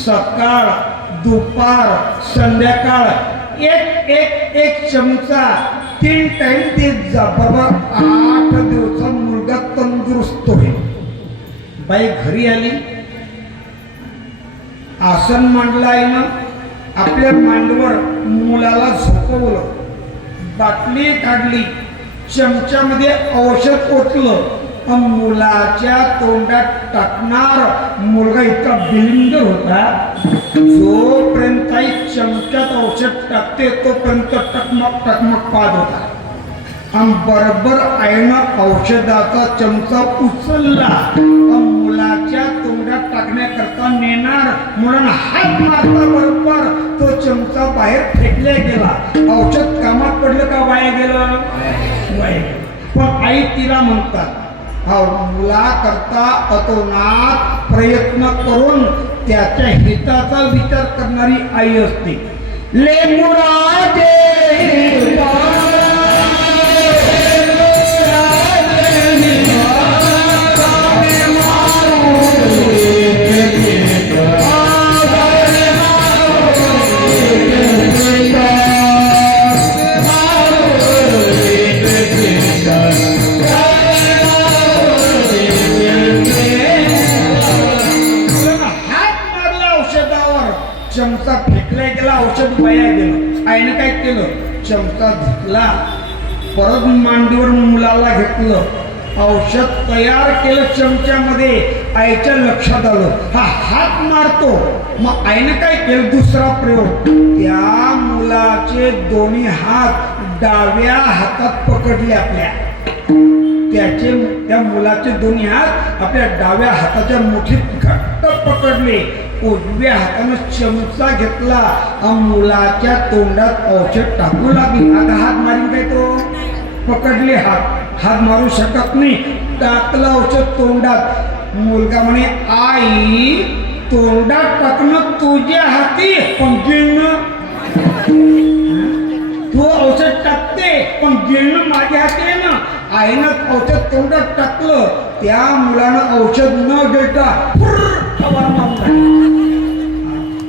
सकाळ दुपार संध्याकाळ एक चमचा 3 टाइम देत जा. बरोबर 8 दिवसात मुलगा तंदुरुस्त होईल. बाई घरी आली, आसन मांडलं आहे ना, आपल्या मांडीवर मुलाला झोपवलं, बाटली काढली, चमच्यामध्ये औषध ओतलं, मुलाच्या तोंडात टाकणार. मुलगा इतका बिलिंदर होता, जोपर्यंत चमच्यात औषध टाकते तोपर्यंत टकमक टकमक पाहत होता. आणि बरोबर आईनं औषधाचा चमचा उचलला मुलाच्या तोंडात टाकण्याकरता नेणार म्हणून हात मारता बरोबर तो चमचा बाहेर फेकला गेला. औषध कामात पडलं का वाया गेलं? वाया. पण आई तिला म्हणतात मुला करता अतोनात प्रयत्न करून त्याच्या हिताचा विचार करणारी आई असते. लेमुराजे चमचा फेकला गेला, औषध वाया गेलं. आईनं काय केलं? चमचा धुतला, परत मांडीवर मुलाला घेतलं, औषध तयार केलं चमच्यामध्ये. आईच्या लक्षात आलं हा हात मारतो. मग आईनं काय केलं? दुसरा प्रयोग. त्या मुलाचे दोन्ही हात डाव्या हातात पकडले आपल्या. त्या मुलाचे दोन्ही हात आपल्या डाव्या हाताच्या मुठीत घट्ट पकडले. उजव्या हातानं चमचा घेतला, मुलाच्या तोंडात औषध टाकू लागली. आता हात मारीन काय? तो पकडले हात मारू शकत नाही. टाकलं औषध तोंडात. मुलगा म्हणे आई तोंडात टाकणं तुझ्या हाती पण गिळणं, तू औषध टाकते पण गिळणं माझ्या हाती आहे ना. आईनं औषध तोंडात टाकलं, त्या मुलानं औषध न गिळता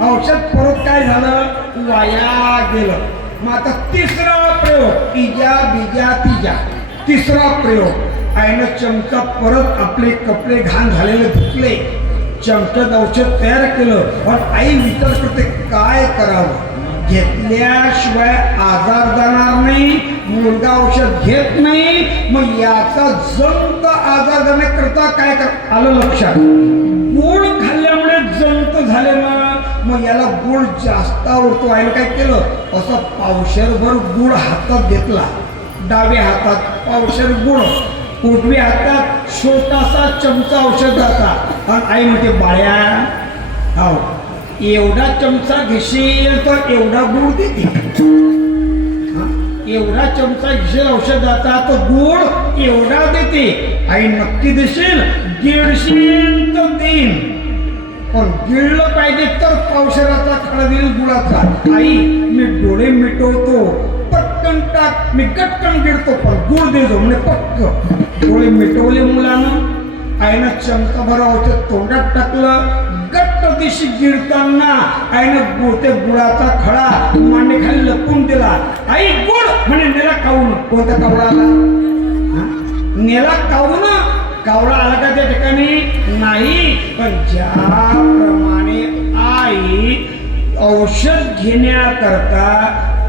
औषध परत काय झालं? वाया गेलं. मग आता तिसरा प्रयोग. इजा बिजा तिजा. तिसरा प्रयोग. आईनं चमचा परत आपले कपडे घाण झालेले धुतले, चमच्यात औषध तयार केलं. पण आई विचार करते काय करावं? घेतल्याशिवाय आजार जाणार नाही. मुलगा औषध घेत नाही, मग याचा जंत आजार जाण्याकरता काय आलं लक्षात? गुळ खाल्ल्यामुळे जंत झाले ना, मग याला गुळ जास्त आवडतो. आईनं काय केलं? असं पावशेरभर गुळ हातात घेतला, डाव्या हातात पावशेर गुळ, उजव्या हातात छोटासा चमचा औषधाचा. आणि आई म्हणते बाळ्या हो एवढा चमचा घेशील तर एवढा गुळ देते, एवढा चमचा घेशील औषधाचा तर गुळ एवढा देते. आई नक्की देशील? गिळशील तर देईन, पण गिळलं पाहिजे तर पावशेराचा खडा देईल गुळाचा. आई मी डोळे मिटवतो, पटकन टाक, मी गटकन गिळतो पण गुळ देतो म्हणजे पक्क. डोळे मिटवले मुलानं. आईनं चमचाभर औषध तोंडात टाकलं. गट्ट दिशी गिळताना आईनं ते गुळाचा खडा मांडीखाली लपवून दिला. आई गुळ म्हणे नेला कावून. कोणता कावळा आला? नेला कावून. कावळा आला का त्या ठिकाणी? नाही. पण ज्याप्रमाणे आई औषध घेण्याकरता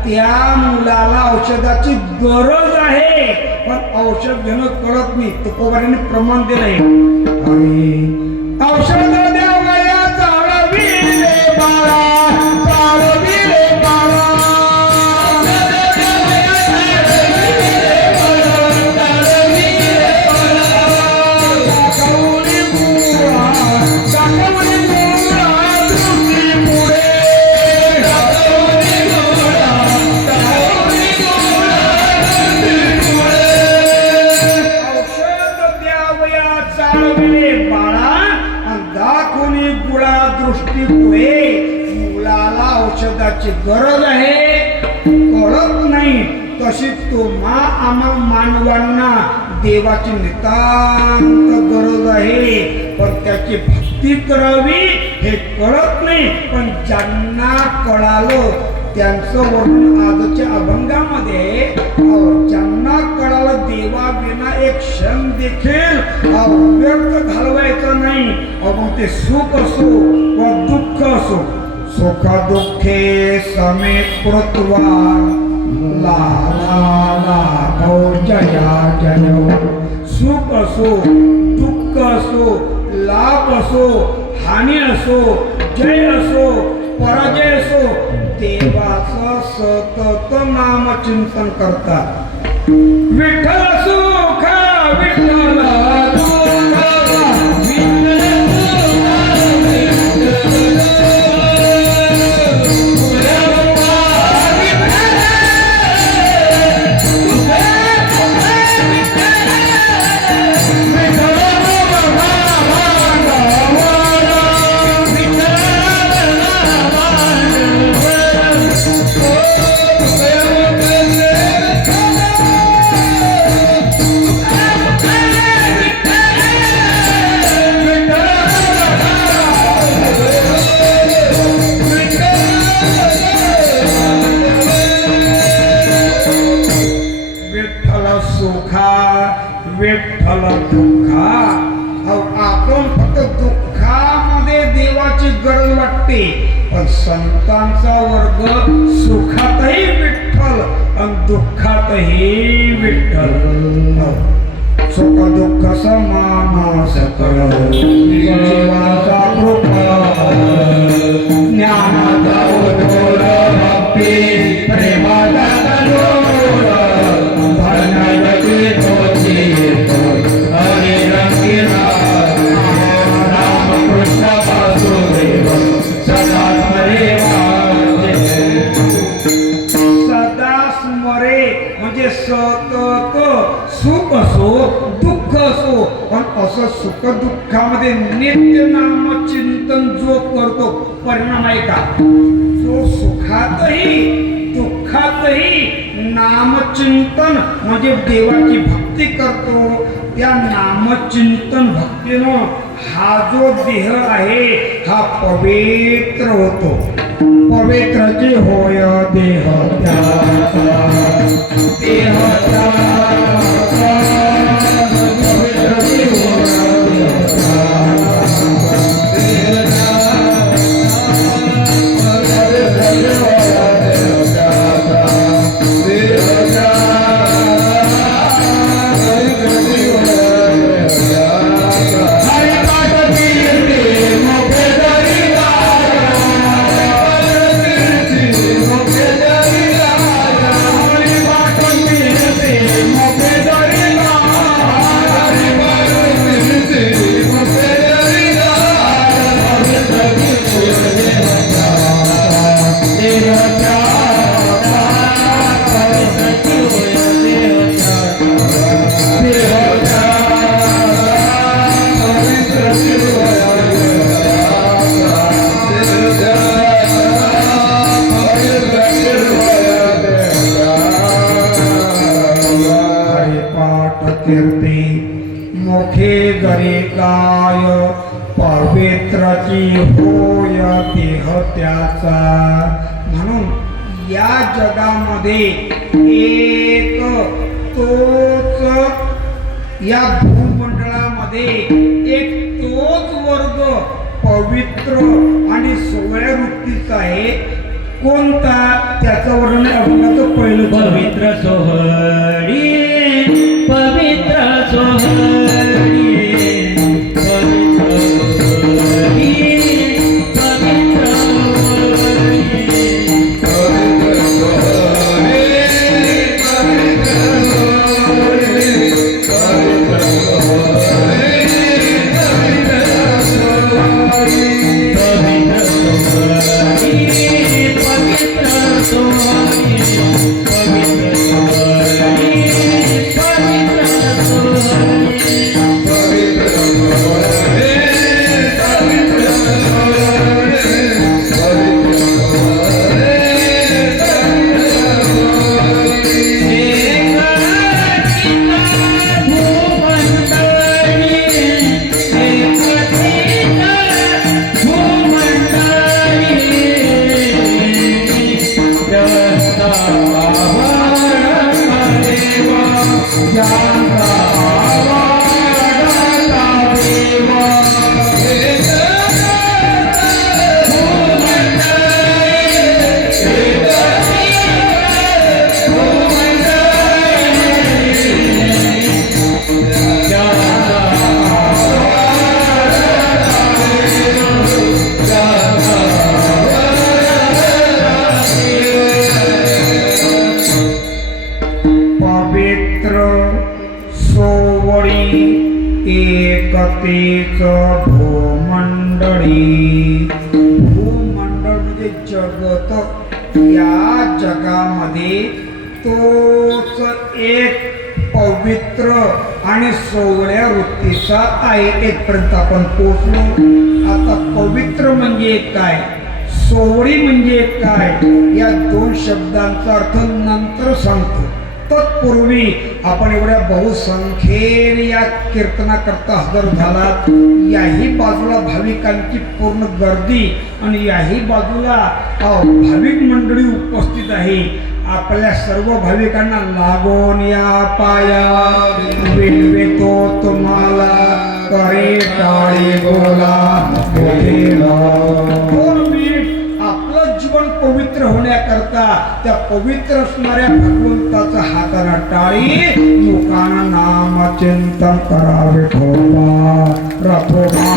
त्या मुलाला औषधाची गरज आहे, पण औषध घेणं कळत नाही. तुकोबारीने प्रमाण दिलंय. औषध द्यावया चालविले बाळा, चालविले बाळा. मुलाला औषधाची गरज आहे, कळत नाही. तशी तुम्हा आम्हा मानवांना देवाची नितांत गरज आहे, पण त्याची भक्ती करावी हे कळत नाही. पण ज्यांना कळालं त्यांचं वर्णन आजच्या अभंगामध्ये. ज्यांना कळालं देवा विना एक क्षण देखील व्यर्थ घालवायचं नाही. मग ते सुख असो व दुःख असो, सुख दुःखे समे कृत्वा ला जया जय. सुख असो दुःख असो, लाभ असो हानी असो, जय असो पराजय असो, देवाचं सतत नामचिंतन करतात. विठ्ठल सुख विठ्ठल विठ्ठल दुःखा. आपण फक्त दुःखामध्ये देवाची गरज वाटते, पण संतांचा वर्ग सुखातही विठ्ठल आणि दुःखातही विठ्ठल. सुख दुःख समान सकळ जीवाचा कृपा ज्ञानाचा उज्ज्वल भक्ती प्रेमाचा तनोर भरणागती तोची हरी रंगीला रामकृष्ण वासुदेव सदा स्मरे सदा स्मरे म्हणजे सतत सुख असो दुःख असो, पण असं सुख दुःखामध्ये नित्य नाम चिंतन जो करतो परिणाम आहे का? जो सुखातही दुःखातही नामचिंतन म्हणजे देवाची भक्ती करतो, त्या नामचिंतन भक्तीनं हा जो देह आहे हा पवित्र होतो. पवित्रचे होय देह कीर्ती मोखे जरी काय पवित्राची होय देह त्याचा. म्हणून या जगामध्ये एक तोच, या भूमंडळामध्ये एक तोच वर्ग पवित्र आणि सोहळ्या वृत्तीचा आहे. कोणता? त्याचं वर्णन अभंगाचं पहिलं. पवित्र सोहळी पवित्र सोहळी पवित्र सोहळी पवित्र पवित्र सोहळी एकतेच भूमंडळी. भूमंडळ म्हणजे जगत. या जगामध्ये तोच एक पवित्र आणि सोवळ्या वृत्तीचा आहे. इथपर्यंत आपण पोहोचलो. आता पवित्र म्हणजे काय, सोवळी म्हणजे काय, या दोन शब्दांचा अर्थ नंतर सांगतो. तत्पूर्वी आपण एवढ्या बहुसंख्येने या कीर्तनाकरता हजर झालात. याही बाजूला भाविकांची पूर्ण गर्दी आणि याही बाजूला भाविक मंडळी उपस्थित आहे. आपल्या सर्व भाविकांना लागून या पाया विनवितो तुम्हाला, करे टाळी बोला. 2 मिनिट आपलं जीवन पवित्र होण्याकरता त्या पवित्र असणाऱ्या भगवंताचा हाताला टाळी, लोकांना नाम चिंतन करावे. ठोबा रथोबा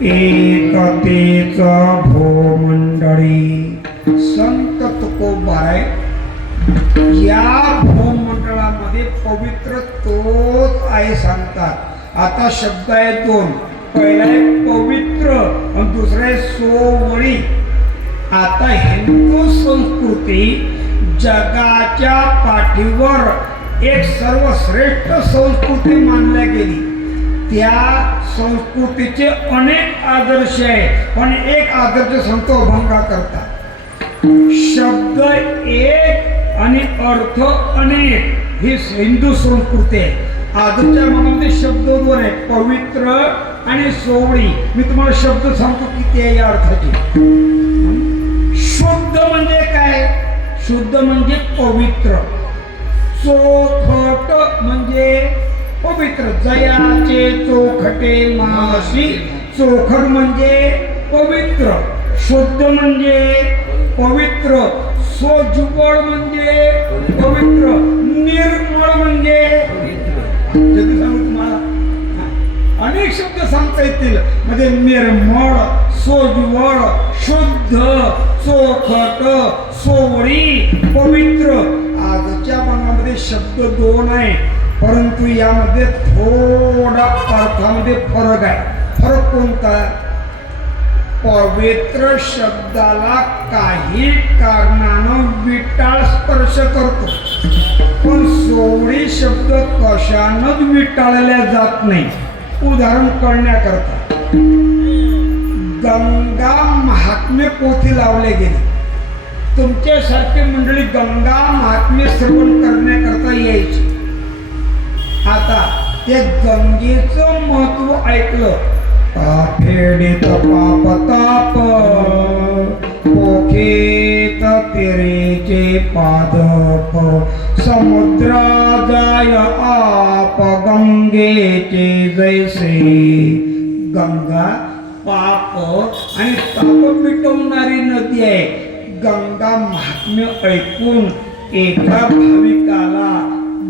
एकतेच भूमंडळी. संत तुकोबाराय या भूमंडळामध्ये पवित्र तोच आहे सांगतात. आता शब्द आहे 2. पहिला आहे पवित्र आणि दुसरा आहे सोवळी. आता हिंदू संस्कृती जगाच्या पाठीवर एक सर्वश्रेष्ठ संस्कृती मानल्या गेली. त्या संस्कृतीचे अनेक आदर्श आहे, पण एक आदर्श संत अभंगा करतात. शब्द एक आणि अर्थ अनेक ही हिंदू संस्कृती आहे. आदर्शच्या मनामध्ये शब्द 2 आहे, पवित्र आणि सोवळी. मी तुम्हाला शब्द सांगतो किती आहे या अर्थाचे. शुद्ध म्हणजे काय, शुद्ध म्हणजे पवित्र. चोखट म्हणजे पवित्र. जयाचे चोखटे मासी. चोखट म्हणजे पवित्र. शुद्ध म्हणजे पवित्र. सोजुबळ म्हणजे पवित्र. निर्मळ म्हणजे जरी सांगू तुम्हाला अनेक शब्द सांगता येतील. म्हणजे निर्मळ, सोजुबळ, शुद्ध, चोखट, सोवळी, पवित्र. आजच्या मनामध्ये शब्द 2 आहे, परंतु यामध्ये थोडा अर्थामध्ये फरक आहे. फरक कोणता, पवित्र शब्दाला काही कारणानं विटाळ स्पर्श करतो, पण सोवळी शब्द कशानंच विटाळल्या जात नाही. उदाहरण कळण्याकरता गंगा महात्म्य पोथी लावले गेले. तुमच्यासारखी मंडळी गंगा महात्म्य श्रवण करण्याकरता यायची. आता ते गंगेचं महत्व ऐकलं, फेडित पाप ताप पोखेत तेरेचे पादप, समुद्रा जाय आप गंगेचे जैसे. गंगा पाप आणि ताप मिटवणारी नदी आहे. गंगा महात्म्य ऐकून एका भाविकाला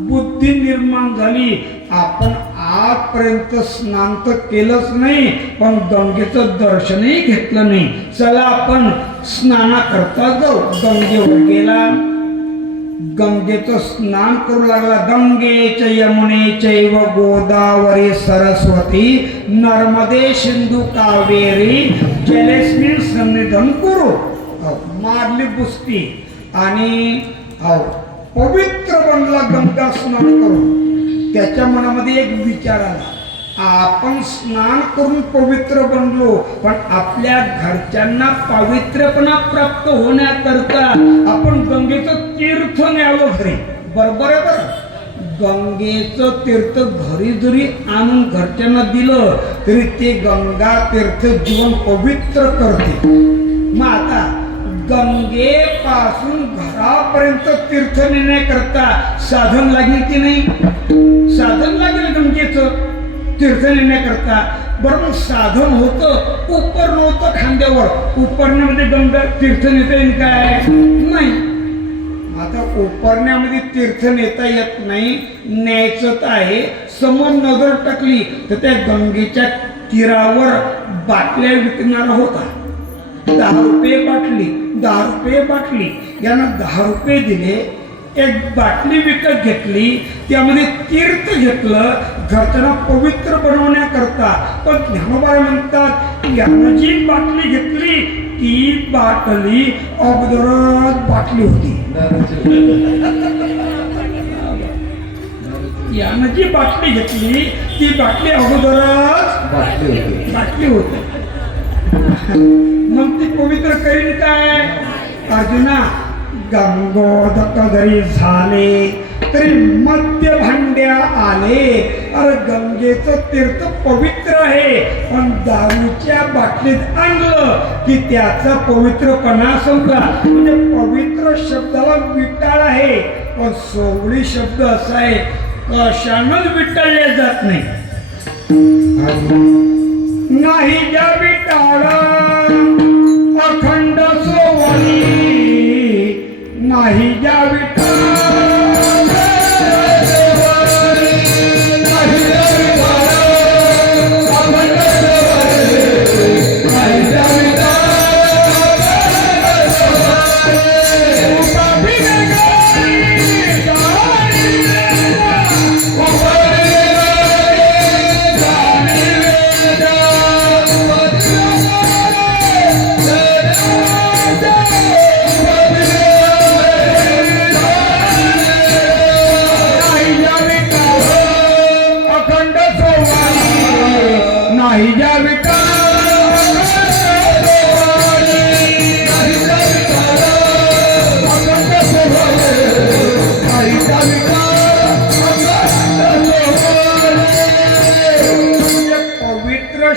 बुद्धी निर्माण झाली. आपण आजपर्यंत स्नान तर केलंच नाही, पण गंगेचं दर्शनही घेतलं नाही. चला आपण स्नानाकरता जाऊ. गंगेवर गेला, गंगेचं स्नान करू लागला. गंगेच यमुने चैव गोदावरी सरस्वती नर्मदे सिंधू कावेरी जलेस्मिन सन्निधन करू. मारली बुसती आणि पवित्र बनला गंगा स्नान करून. त्याच्या मनामध्ये एक विचार आला, आपण स्नान करून पवित्र बनलो, पण आपल्या घरच्यांना पवित्रपणा प्राप्त होण्याकरता आपण गंगेचं तीर्थ न्यावं घरी. बरोबर आहे बरं. गंगेचं तीर्थ घरी जरी आणून घरच्यांना दिलं तरी ते गंगा तीर्थ जीवन पवित्र करते. मग आता गंगेपासून घरापर्यंत तीर्थ नेण्याकरता साधन लागेल की नाही? साधन लागेल गंगेचं तीर्थ नेण्याकरता. बरं, मग साधन होतं, उपरणं होतं खांद्यावर. उपरण्यामध्ये गंगा तीर्थ नेता येईल काय? नाही. आता उपरण्यामध्ये तीर्थ नेता येत नाही. न्यायचं तर आहे. समोर नजर टाकली तर त्या गंगेच्या तीरावर बाटल्या विकणारा होता. 10 रुपये बाटली, 10 रुपये बाटली. यानं 10 रुपये दिले, एक बाटली विकत घेतली, त्यामध्ये तीर्थ घेतलं घरच्यांना पवित्र बनवण्याकरता. पण ज्ञानोबा म्हणतात, यानं जी बाटली घेतली ती बाटली अगोदरच बाटली होती. यानं जी बाटली घेतली ती बाटली अगोदरच बाटली होती. मग ती पवित्र करीन काय? अर्जुना, गंगोदक जरी झाले तरी मध्य भांड्या आले. अरे गंगेचं तीर्थ पवित्र आहे, पण दारूच्या बाटलीत आणलं की त्याचा पवित्रपणा संपला. म्हणजे पवित्र शब्दाला विटाळ आहे, पण सोवळी शब्द असा आहे कशानंच विटाळले जात नाही. नाही ज्या विटाळा अखंड सोवळी, नाही ज्या विटाळा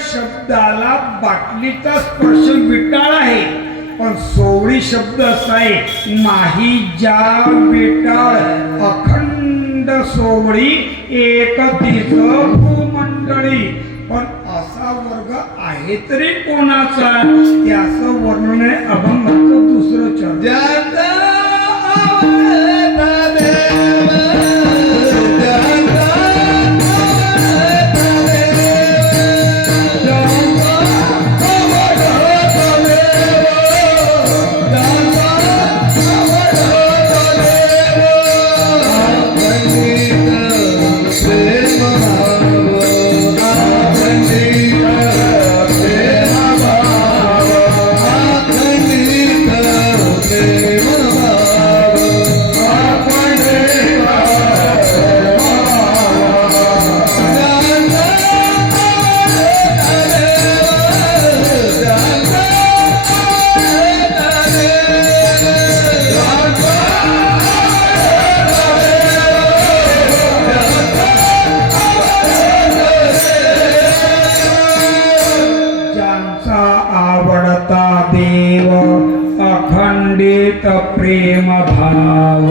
शब्दाला बाटलीचा स्पर्श विटाळ आहे, पण सोवळी शब्द असा आहे नाही ज्या विटाळ अखंड सोवळी एकतीच भूमंडळी. पण असा वर्ग आहे तरी कोणाचा? त्याचं वर्णन आहे अभंगाचं दुसरं चरण. प्रेम भाव,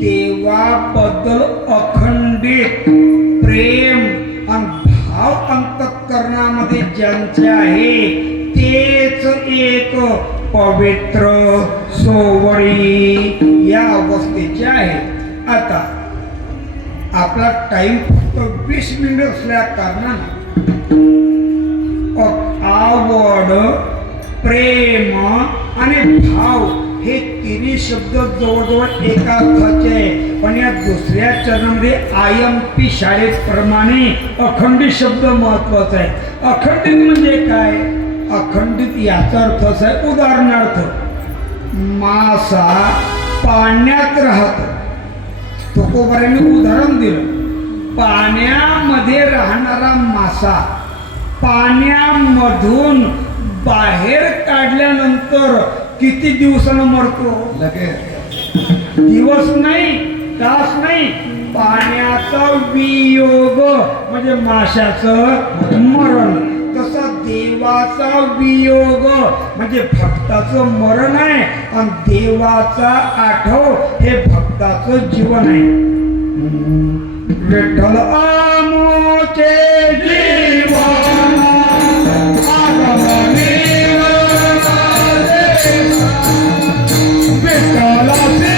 देवाबद्दल अखंडित प्रेम आणि भाव अंतःकरणामध्ये ज्यांचे आहे तेच एक पवित्र सोवळी या अवस्थेचे आहे. आता आपला टाइम फक्त 20 मिनिट असल्या कारणाने आवड, प्रेम आणि भाव हे तिन्ही शब्द जवळजवळ एका अर्थाचे आहे, पण या दुसऱ्या चरणामध्ये IMP शाळेप्रमाणे अखंडित शब्द महत्वाचा आहे. अखंडित म्हणजे काय? अखंडित याचा अर्थ असा आहे, उदाहरणार्थ मासा पाण्यात राहतो. तुकोबारांनी उदाहरण दिलं, पाण्यामध्ये राहणारा मासा पाण्यामधून बाहेर काढल्यानंतर किती दिवसानं मरतो? लगेच. दिवस नाही, तास नाही, पाण्याचा वियोग म्हणजे माशाचं मरण. तसा देवाचा वियोग म्हणजे भक्ताचं मरण आहे, आणि देवाचा आठव हे भक्ताचं जीवन आहे. विठ्ठल आमोचे जीवन आगमने विठ्ठलाचे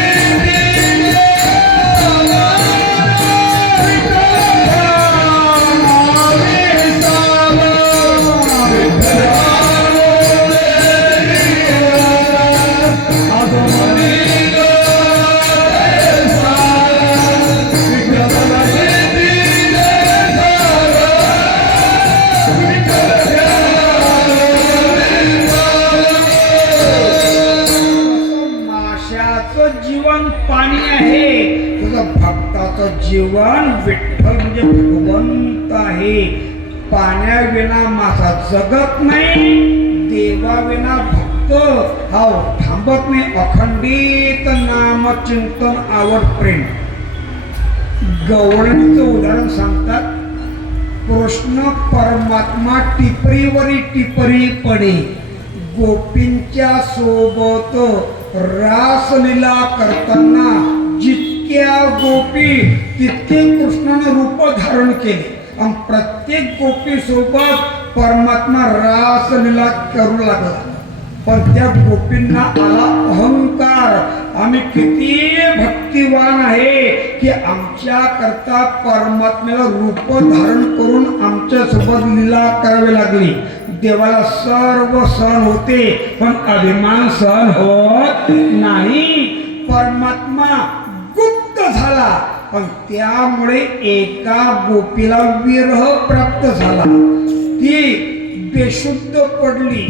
जीवन पाणी आहे, तुझं भक्ताचं जीवन विठ्ठल म्हणजे भगवंत आहे. पाण्याविना मासा जगत नाही, देवाविना भक्त हा थांबत नाही. अखंडित नामचिंतन आवड प्रेम. गवळणीचं उदाहरण सांगतात. कृष्ण परमात्मा टिपरीवरी टिपरी पडे, गोपींच्या सोबत रासलीला करताना जितक्या गोपी तितके कृष्णाने रूप धारण केले, आणि प्रत्येक गोपी सोबत परमात्मा रासलीला करू लागला. पण त्या गोपींना आला अहंकार, आम्ही किती भक्तिवान आहे की आमच्या करता परमात्म्याला रूप धारण करून आमच्या सोबत लीला करावी लागली. देवाला सर्व सण होते, पण अभिमान सहन होत नाही. परमात्मा गुप्त झाला, पण त्यामुळे एका गोपीला विरह प्राप्त झाला. ती बेशुद्ध पडली,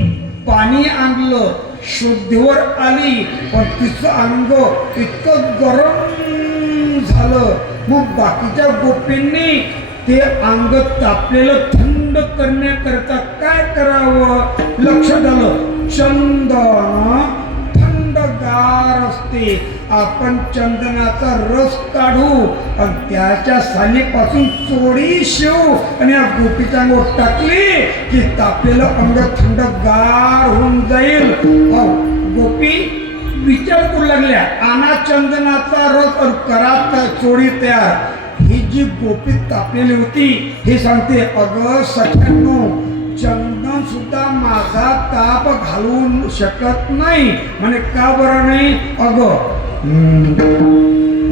पाणी आणलं, शुद्धीवर आली, पण तिचं अंग इतकं गरम झालं. मग बाकीच्या गोपींनी ते अंग तापलेलं थंड करण्याकरता काय करावं? लक्षात आलं, चंदन थंडगार असते, आपण चंदनाचा रस काढू आणि त्याच्या सालीपासून चोळी शिवू आणि या गोपीच्या अंगावर टाकली की तापलेलं अंग थंडगार होऊन जाईल. गोपी विचार करू लागल्या, आणा चंदनाचा रस आणि करा चोळी तयार. ही जी गोपी तापलेली होती हे सांगते, अगं सख्यांनो, चंदन सुद्धा माझा ताप घालू शकत नाही. म्हणे का बरं नाही? अगं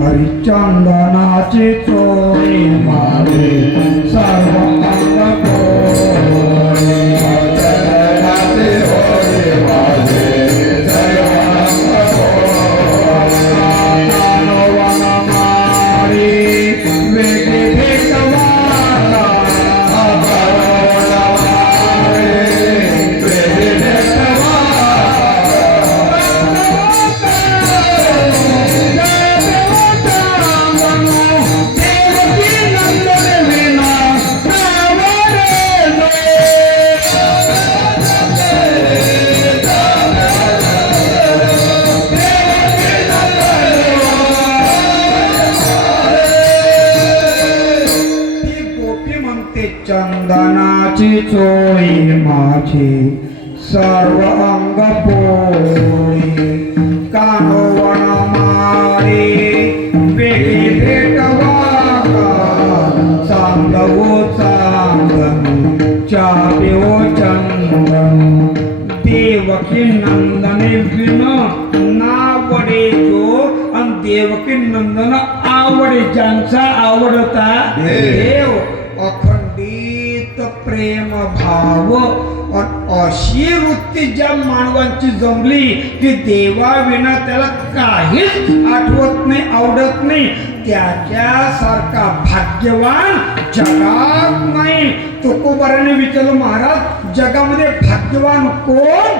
हरिचंदनाची चोरी मारे सर्व अंग चंदनाची चोळी माझी सर्व अंग पोळी, कानोवन मारे वेगळी भेटवा चांदवो चांदन चापेओ चंदन. देवकी नंदने विन नावडे जो, आणि देवकी नंदन आवडे ज्यांचा आवडता देव. अखंडित प्रेम प्रेम भाव. अशी वृत्ती ज्या मानवांची जमली की देवाविना त्याला काहीच आठवत नाही, आवडत नाही, त्याच्यासारखा भाग्यवान जगात नाही. तुकोबाराने विचारलं, महाराज जगामध्ये भाग्यवान कोण?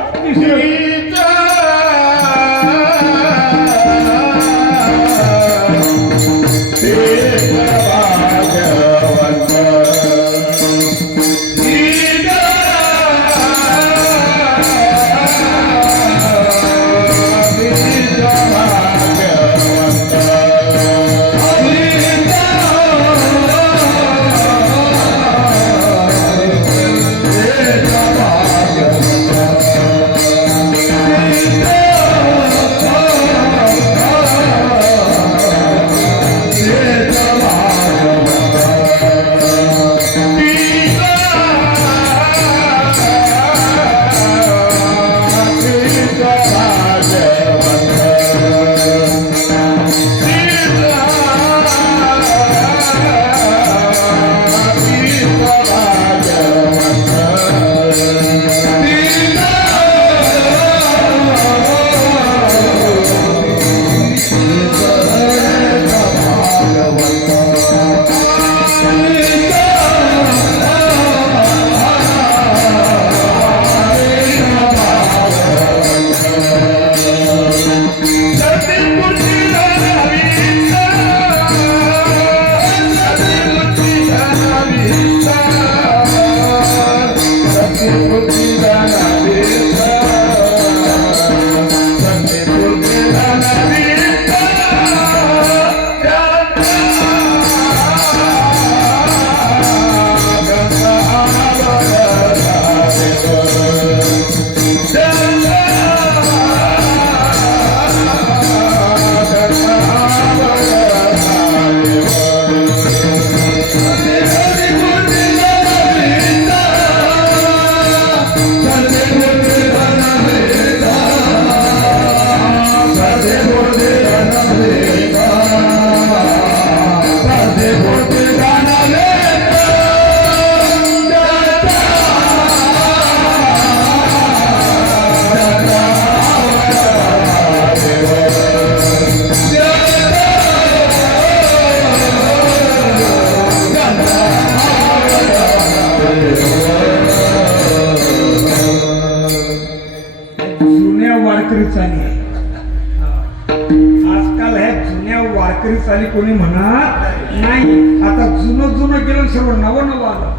आजकाल ह्या जुन्या वारकरी चाली कोणी म्हणत नाही. आता जुनं गेलं, सर्व नवं आलं.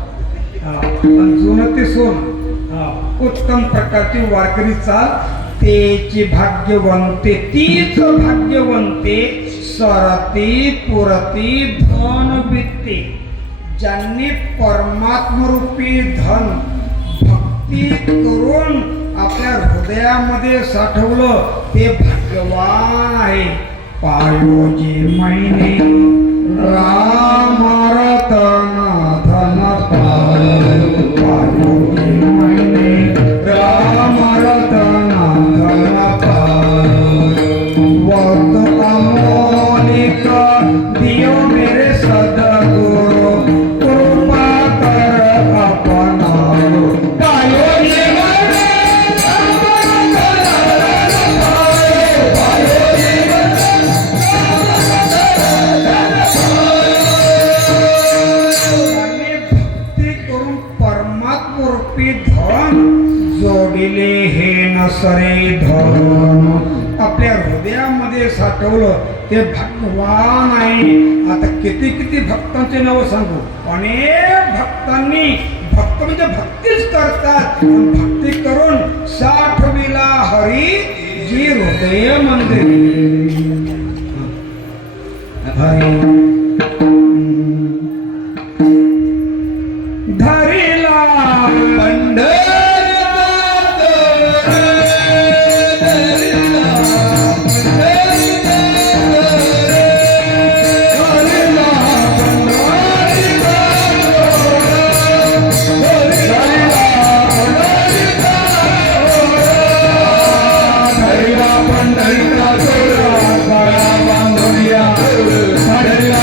पण जुनं ते सोन. उत्तम प्रकारची वारकरी चाल, तेची भाग्यवंते, तीच भाग्यवंते, सरती पुरती धन वित्ते. ज्यांनी परमात्मरूपी धन भक्ती करून आपल्या हृदयामध्ये साठवलं ते भाग्यवान आहे. पायोजी महिने राम रतन धन पायो, पायोजी महिने राम रतन धन पायो. वत अमोलिक दियो मेरे सदगुरु, कृपा कर अपनारो. पायोजी जोडिले हे नसरे धन, आपल्या हृदयामध्ये साठवलं ते भगवान आहे. आता किती भक्तांचे नाव सांगू. अनेक भक्तांनी, भक्त म्हणजे भक्तीच करतात, भक्ती करून साठविला हरी जी हृदय मंदिर. धरिला पंढर पंढरीला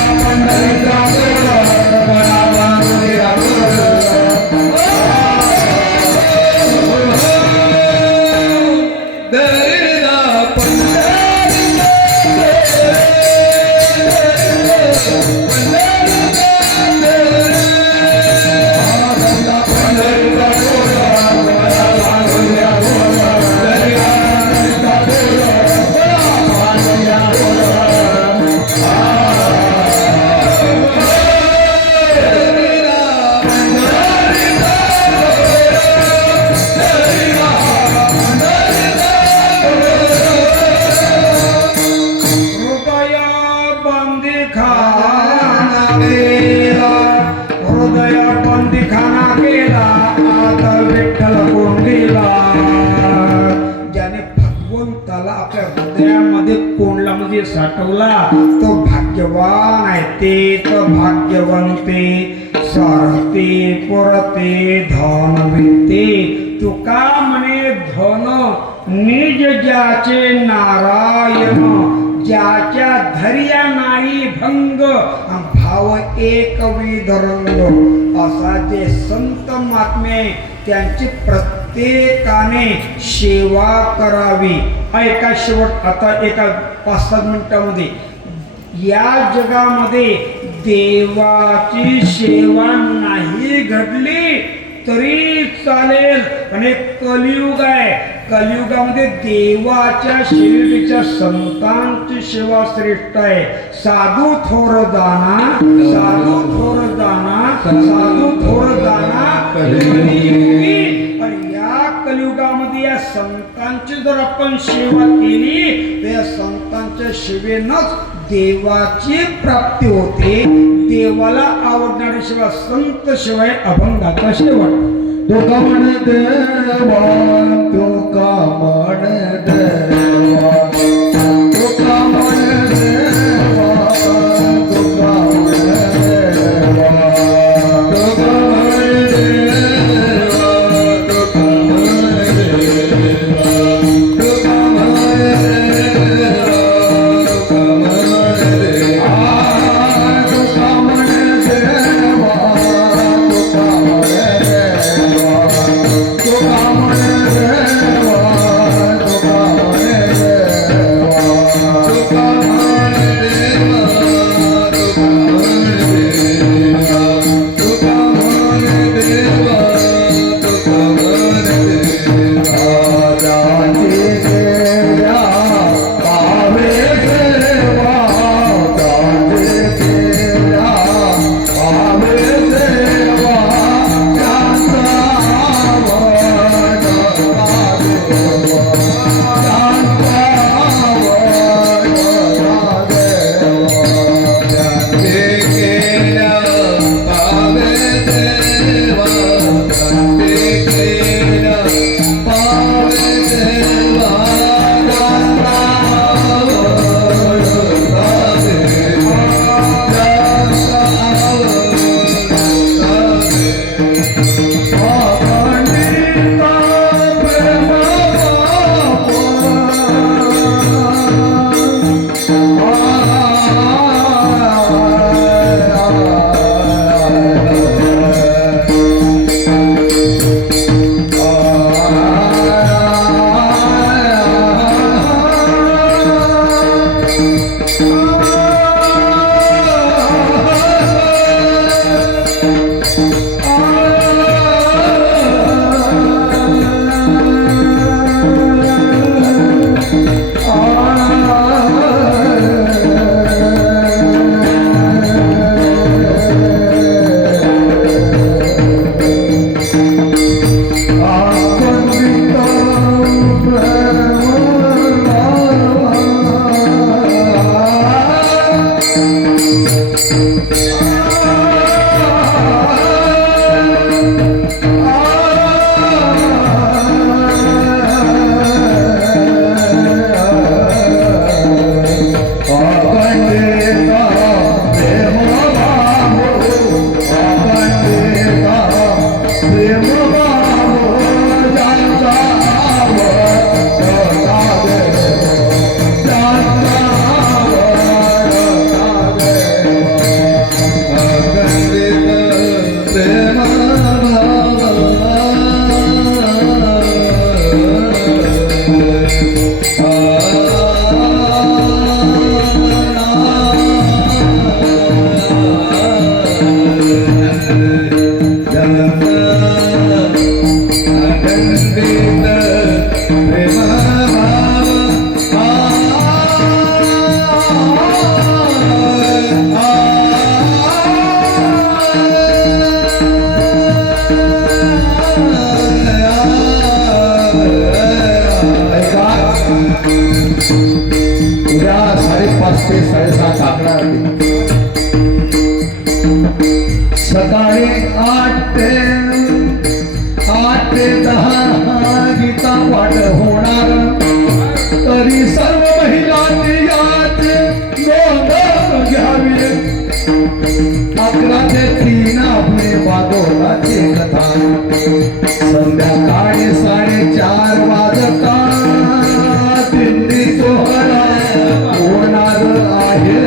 विठ्ठल कोंडीला. ज्याने भगवंताला आपल्या हृदयामध्ये कोंडला म्हणजे साठवला तो भाग्यवान आहे. ते तर भाग्यवंते सारते पुरते धन विते. तुका म्हणे धन निज ज्याचे नारायण, ज्याच्या धैर्या नाही भंग भाव एक विधरंग. असा जे संत महात्मे त्यांची प्रत्येकाने सेवा करावी. ऐका शेवट आता एका 5-7 मिनिटामध्ये. या जगामध्ये देवाची सेवा नाही घडली तरी चालेल, पण एक कलियुग आहे. कलियुगामध्ये देवाच्या सेवेपेक्षा संतांची सेवा श्रेष्ठ आहे. साधू थोर दाना, साधू थोर दाना, साधू थोर दाना कलियुगी. आणि या कलियुगामध्ये या संतांची जर आपण सेवा केली तर या संतांच्या सेवेनंच देवाची प्राप्ती होते. देवाला आवडणारी सेवा संत शिवाय अभंगाचा शेवट. तुका म्हण देवा, तुका म्हण देवा, तुका म्हण देवा, तुका म्हण देवा, तुका म्हण देवा, तुका म्हण देवा, तुका म्हण देवा, तुका म्हण देवा, तुका म्हण देवा, तुका म्हण सकाळी 8 ते 10 गीता पाठ होणार तरी सर्व महिलांनी यात नोंद घ्यावी 11 ते 3 आपले वादोळाची कथा संध्याकाळी 4:30 वाजता दिंडी सोहळा होणार आहे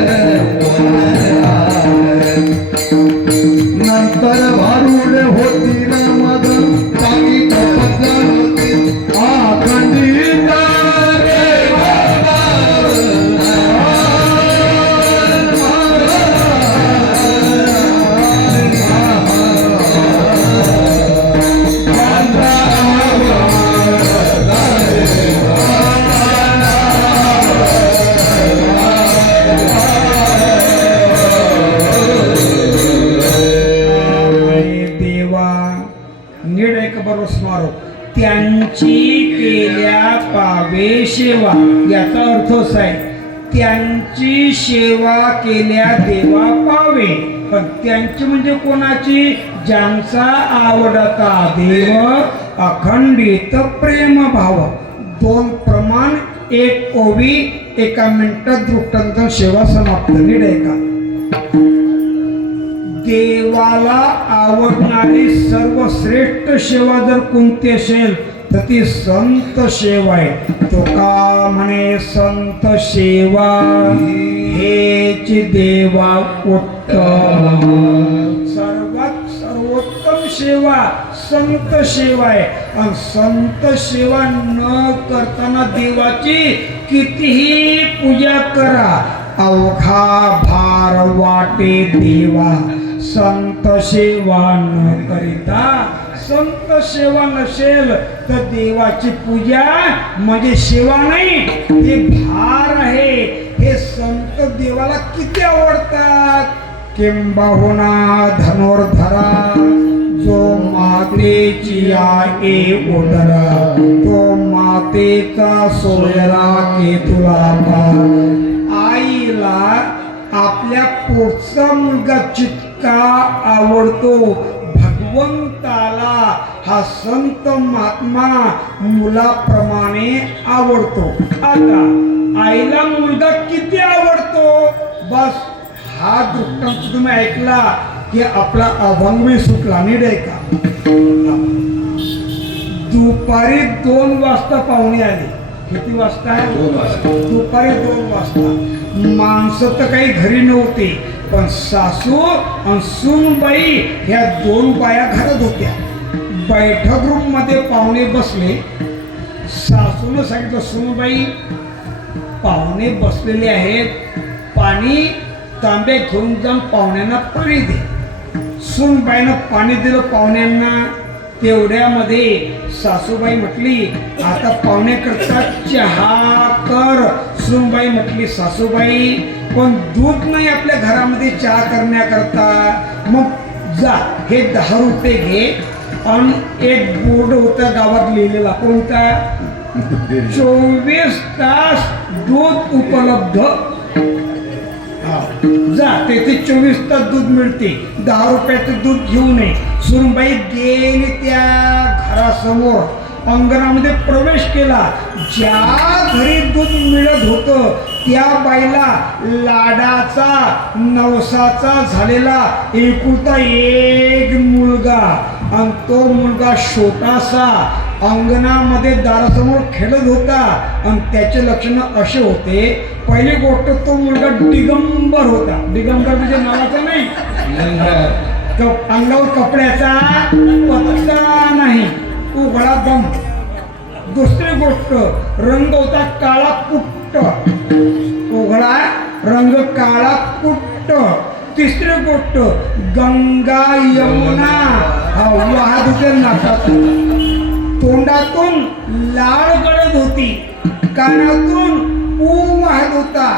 नंतर भारूड होतील मग काही कपटला होती अखंडित रे बाबा नीड एक बरोबर स्मारक त्यांची केल्या पावे सेवा याचा अर्थ असा आहे त्यांची सेवा केल्या देवा पावे पण त्यांची म्हणजे कोणाची ज्यांचा आवडता देव अखंडित प्रेम भाव 2 प्रमाण 1 ओवी 1 मिनिटात दृष्टांत सेवा समाप्त नीड आहे का देवाला आवडणारी सर्वश्रेष्ठ सेवा जर कोणती असेल तर ती संत सेवा आहे तो का म्हणे संत सेवा हेच देवा उत्तम सर्वात सर्वोत्तम सेवा संत सेवा आहे आणि संत सेवा न करताना देवाची कितीही पूजा करा अवघा भार वाटे देवा संत सेवा न करिता संत सेवा नसेल तर देवाची पूजा म्हणजे सेवा नाही हे भार आहे हे संत देवाला किती आवडतात किंबहुना धनुर्धरा जो मातेची आहे उदरा तो मातेचा सोयरा के तुला आईला आपल्या पोटचा मुलगा जितका आवडतो भगवंताला हा संत महात्मा मुलाप्रमाणे आवडतो आता आईला मुलगा किती आवडतो बस हा दृष्टांत तुम्ही ऐकला की आपला अभंग सुटला नीट आहे का दुपारी 2 वाजता पाहुणे आली किती वाजता 2 वाजता दुपारी 2 वाजता माणसं तर काही घरी नव्हते पण सासू आणि सूनबाई ह्या 2 बाया घरात होत्या बैठक रूम मध्ये पाहुणे बसले सासूनं सांगितलं सूनबाई पाहुणे बसलेले आहेत पाणी तांबे घेऊन जाऊन पाहुण्यांना पाणी दे सूनबाईनं पाणी दिलं पाहुण्यांना तेवढ्यामध्ये सासूबाई म्हटली आता पाहुणे करतात चहा कर सूनबाई म्हटली सासूबाई पण दूध नाही आपल्या घरामध्ये चहा करण्याकरता मग जा हे 10 रुपये घे आणि एक बोर्ड होता गावात लिहिलेला कोणता 24 तास दूध उपलब्ध जा तेथे 24 तास दूध मिळते 10 रुपयाचं दूध घेऊ नये सुनबाई गेली त्या घरासमोर अंगणामध्ये प्रवेश केला ज्या घरी दूध मिळत होतं त्या बाईला लाडाचा नवसाचा झालेला एकुलता एक मुलगा आणि तो मुलगा छोटासा अंगणामध्ये दारासमोर खेळत होता आणि त्याचे लक्षण असे होते पहिली गोष्ट तो मुलगा दिगंबर होता दिगंबर म्हणजे नावाचा नाही अंगावर कपड्याचा पत्ता नाही उघडा दम दुसरी गोष्ट रंग होता काळा कुट्ट उघडा रंग काळा कुट्ट तिसरी गोष्ट गंगा यमुना वाहत होते नाकात तोंडातून लाळ गळत होती कानातून पू वाहत होता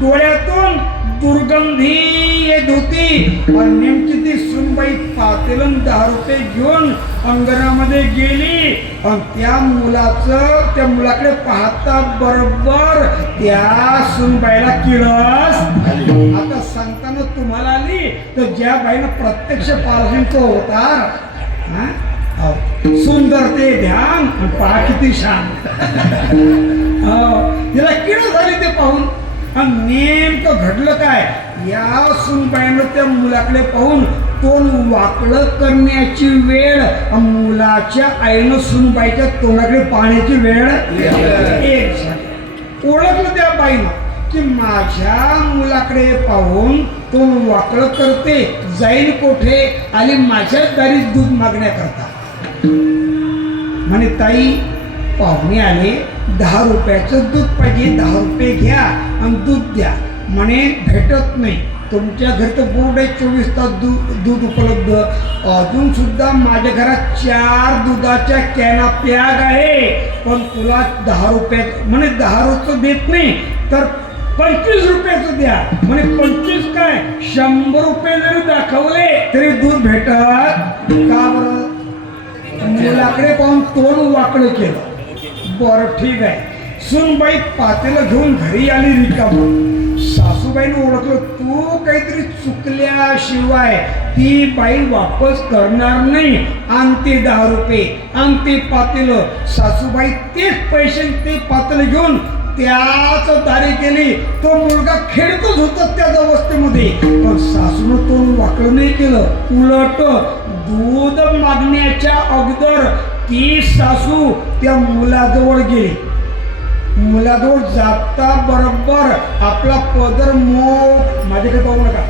डोळ्यातून दुर्गंधी येत होती आणि नेमकी ती सुनबाई पातेलन 10 रुपये घेऊन अंगणामध्ये गेली आणि त्या मुलाकडे पाहता बरोबर त्या सुनबाईला किळस आता सांगताना तुम्हाला आली तर ज्या बाईनं प्रत्यक्ष पारखीचा होता हो. सुंदर ते ध्यान आणि पहा किती शान. हो. तिला किड झाली ते पाहून. आणि नेमकं घडलं काय, या सुनबाईनं त्या मुलाकडे पाहून तोंड वाकडं करण्याची वेळ मुलाच्या आईनं सुनबाईच्या तोंडाकडे पाहण्याची वेळ एक झाली. ओळखलं त्या बाईनं की माझ्या मुलाकडे पाहून तोंड वाकडं करते, जाईल कोठे, आली माझ्याच दारी दूध मागण्याकरता. म्हणे ताई पाहुणे आले, 10 रुपयाचं दूध पाहिजे, 10 रुपये घ्या आणि दूध द्या. म्हणे भेटत नाही, तुमच्या घरी तर बोर्ड आहे 24 तास दूध उपलब्ध. अजून सुद्धा माझ्या घरात 4 दुधाच्या कॅना पॅक आहे, पण तुला 10 रुपये म्हणे 10 रुपये देत नाही तर 25 रुपयाचं द्या. म्हणे 25 काय 100 रुपये जरी दाखवले तरी दूध भेटत का बरं. मुलाकडे पाहून तोंड वाकडं केलं. बरं ठीक आहे. सुनबाई पातेलं घेऊन घरी आली रिकामं. सासूबाईने ओळखलं तू काहीतरी चुकल्याशिवाय ती बाई वापस करणार नाही. आणते 10 रुपये, आणते पातेलं. सासूबाई तेच पैसे ते पातेलं घेऊन त्याच दारी केली. तो मुलगा खेळतच होता त्याच अवस्थेमध्ये, पण सासूनं तोंड वाकडं नाही केलं. उलट दूध मागण्याच्या अगोदर ती सासू त्या मुलाजवळ गेली. मुलाजवळ जाता बरोबर आपला पदर माझ्याकडे पाहू नका.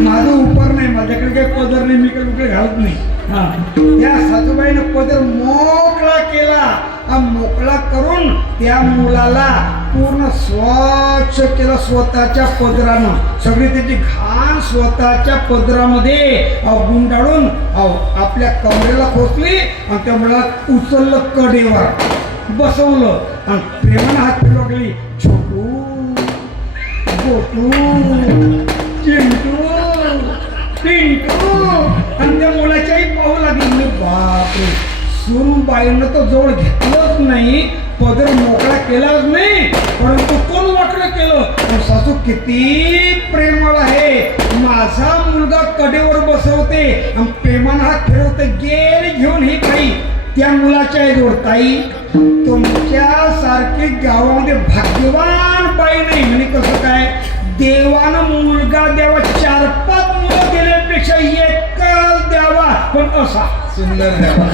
माझं उपर नाही, माझ्याकडे काही पदर नाही, मी काही उकडे घालत नाही. त्या सासूबाईनं पदर मोकळा केला. मोकळा करून त्या मुलाला पूर्ण स्वच्छ केलं स्वतःच्या पदरानं. सगळी त्याची घाण स्वतःच्या पदरामध्ये गुंडाळून आपल्या कमरेला खोचली आणि त्या मुलाला उचललं, कडेवर बसवलं आणि प्रेमानं हात फिरवली. छोटू, गोटू, चिंटू, पिंटू. आणि त्या मुलाच्याही पाहू लागली. बापरे, सुनबाईनं तर जवळ घेतलंच नाही, पदर मोकळा केलाच नाही, परंतु कोण वाकडं केलं. पण सासू किती प्रेमळ आहे. माझा मुलगा कडेवर बसवते आणि प्रेमानं हात फिरवते. गेली घेऊन ही बाई त्या मुलाच्या आईजवळ. ताई तुमच्यासारखी गावामध्ये भाग्यवान बाई नाही. म्हणे कसं काय, देवानं मुलगा द्यावा, 4-5 मुलं दिल्यापेक्षा एकच द्यावा, पण असा सुंदर द्यावा.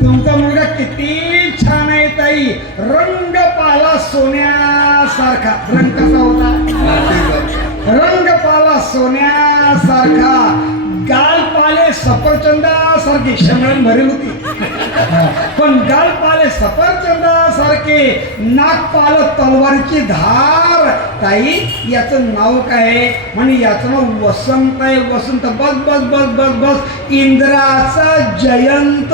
तुमचा मुलगा किती छान आहे ताई. रंग पाला सोन्यासारखा. रंग कसा होता, रंग पाला सोन्यासारखा. गाल पाले सफरचंदासारखे. शंभरण भरेल होती पण गाल पाले सफरचंदासारखे. नाक पाल तलवारीची धार. ताई याचं नाव काय. म्हणे याचं नाव वसंत आहे. वसंत. बस बस बस बस बस. इंद्राचा जयंत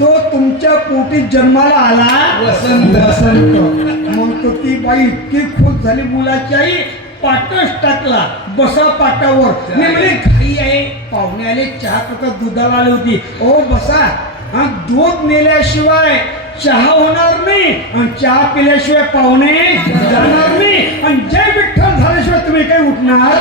तो तुमच्या पोटी जन्माला आला. वसंत. वसंत. मग तो ती बाई इतकी खुश झाली. मुलाची आई पाटच टाकला. बसा पाटावर. मी म्हणे घाई आहे, पाहुणे आले, चहा करता दुधाला आली होती. ओ बसा. दूध नेल्याशिवाय चहा होणार नाही आणि चहा पिल्याशिवाय पाहुणे जाणार नाही आणि जय विठ्ठल झाल्याशिवाय तुम्ही काही उठणार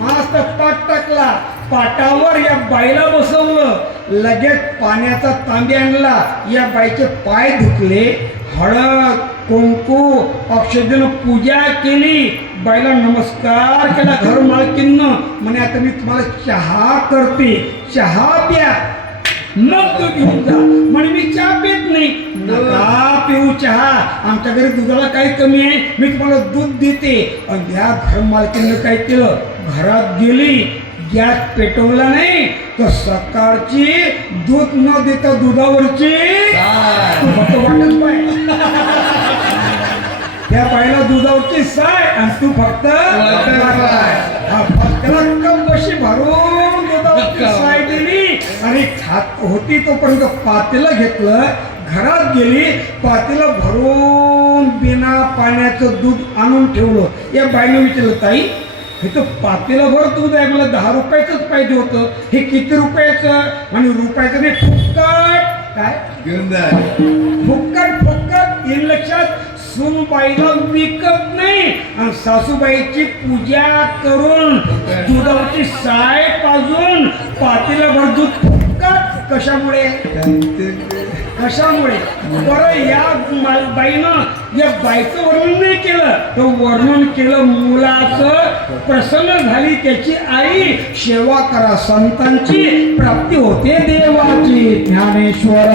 मस्त पाट टाकला. पाटावर या बाईला बसवलं. लगेच पाण्याचा तांबे आणला. या बाईचे पाय धुतले. हळद कुंकू अक्षतेनं पूजा केली. बाईला नमस्कार केला घर मालकीनं. म्हणे आता मी तुम्हाला चहा करते, चहा प्या, मग तू घेऊन जा. म्हणे मी चहा पित नाही. नका पिऊ चहा, आमच्या घरी दुधाला काही कमी आहे, मी तुम्हाला दूध देते. आणि या घर मालकीनं काय केलं, घरात गेली, गॅस पेटवला नाही तर सकाळची दूध न देता दुधावरची फक्त वाटच पाय. त्या बाईला दुधावरची साय आणि तू फक्त कशी भरून दुधावरची साय दिली आणि खात होती. तोपर्यंत पातेलं घेतलं, घरात गेली, पातेलं भरून बिना पाण्याचं दूध आणून ठेवलं. या बाईने विचारलं, ताई हे तर पातेलंभर दूध आहे, मला 10 रुपयाचंच पाहिजे होतं, हे किती रुपयाचं. आणि रुपयाचं नाही, फुक्कट. काय घेऊन जा. फुक्कट फुक्कट येईल लक्षात. सुनबाईला विकत नाही आणि सासूबाईची पूजा करून दुधाची साय पाजून पातेल्याभर दूध फुकतात. कशामुळे कशामुळे बरं या बाईनं या बाईचं वर्णन नाही केलं तर वर्णन केलं मुलाचं. प्रसन्न झाली त्याची आई. सेवा करा संतांची प्राप्ती होते देवाची. ज्ञानेश्वर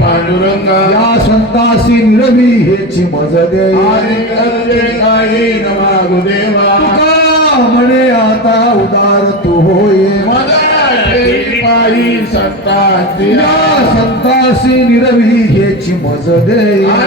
पांडुरंगा या संतासी निरवी हेची मज दे देवा म्हणे आता उदार तू होय या संतासी निरवी हेची मज दे या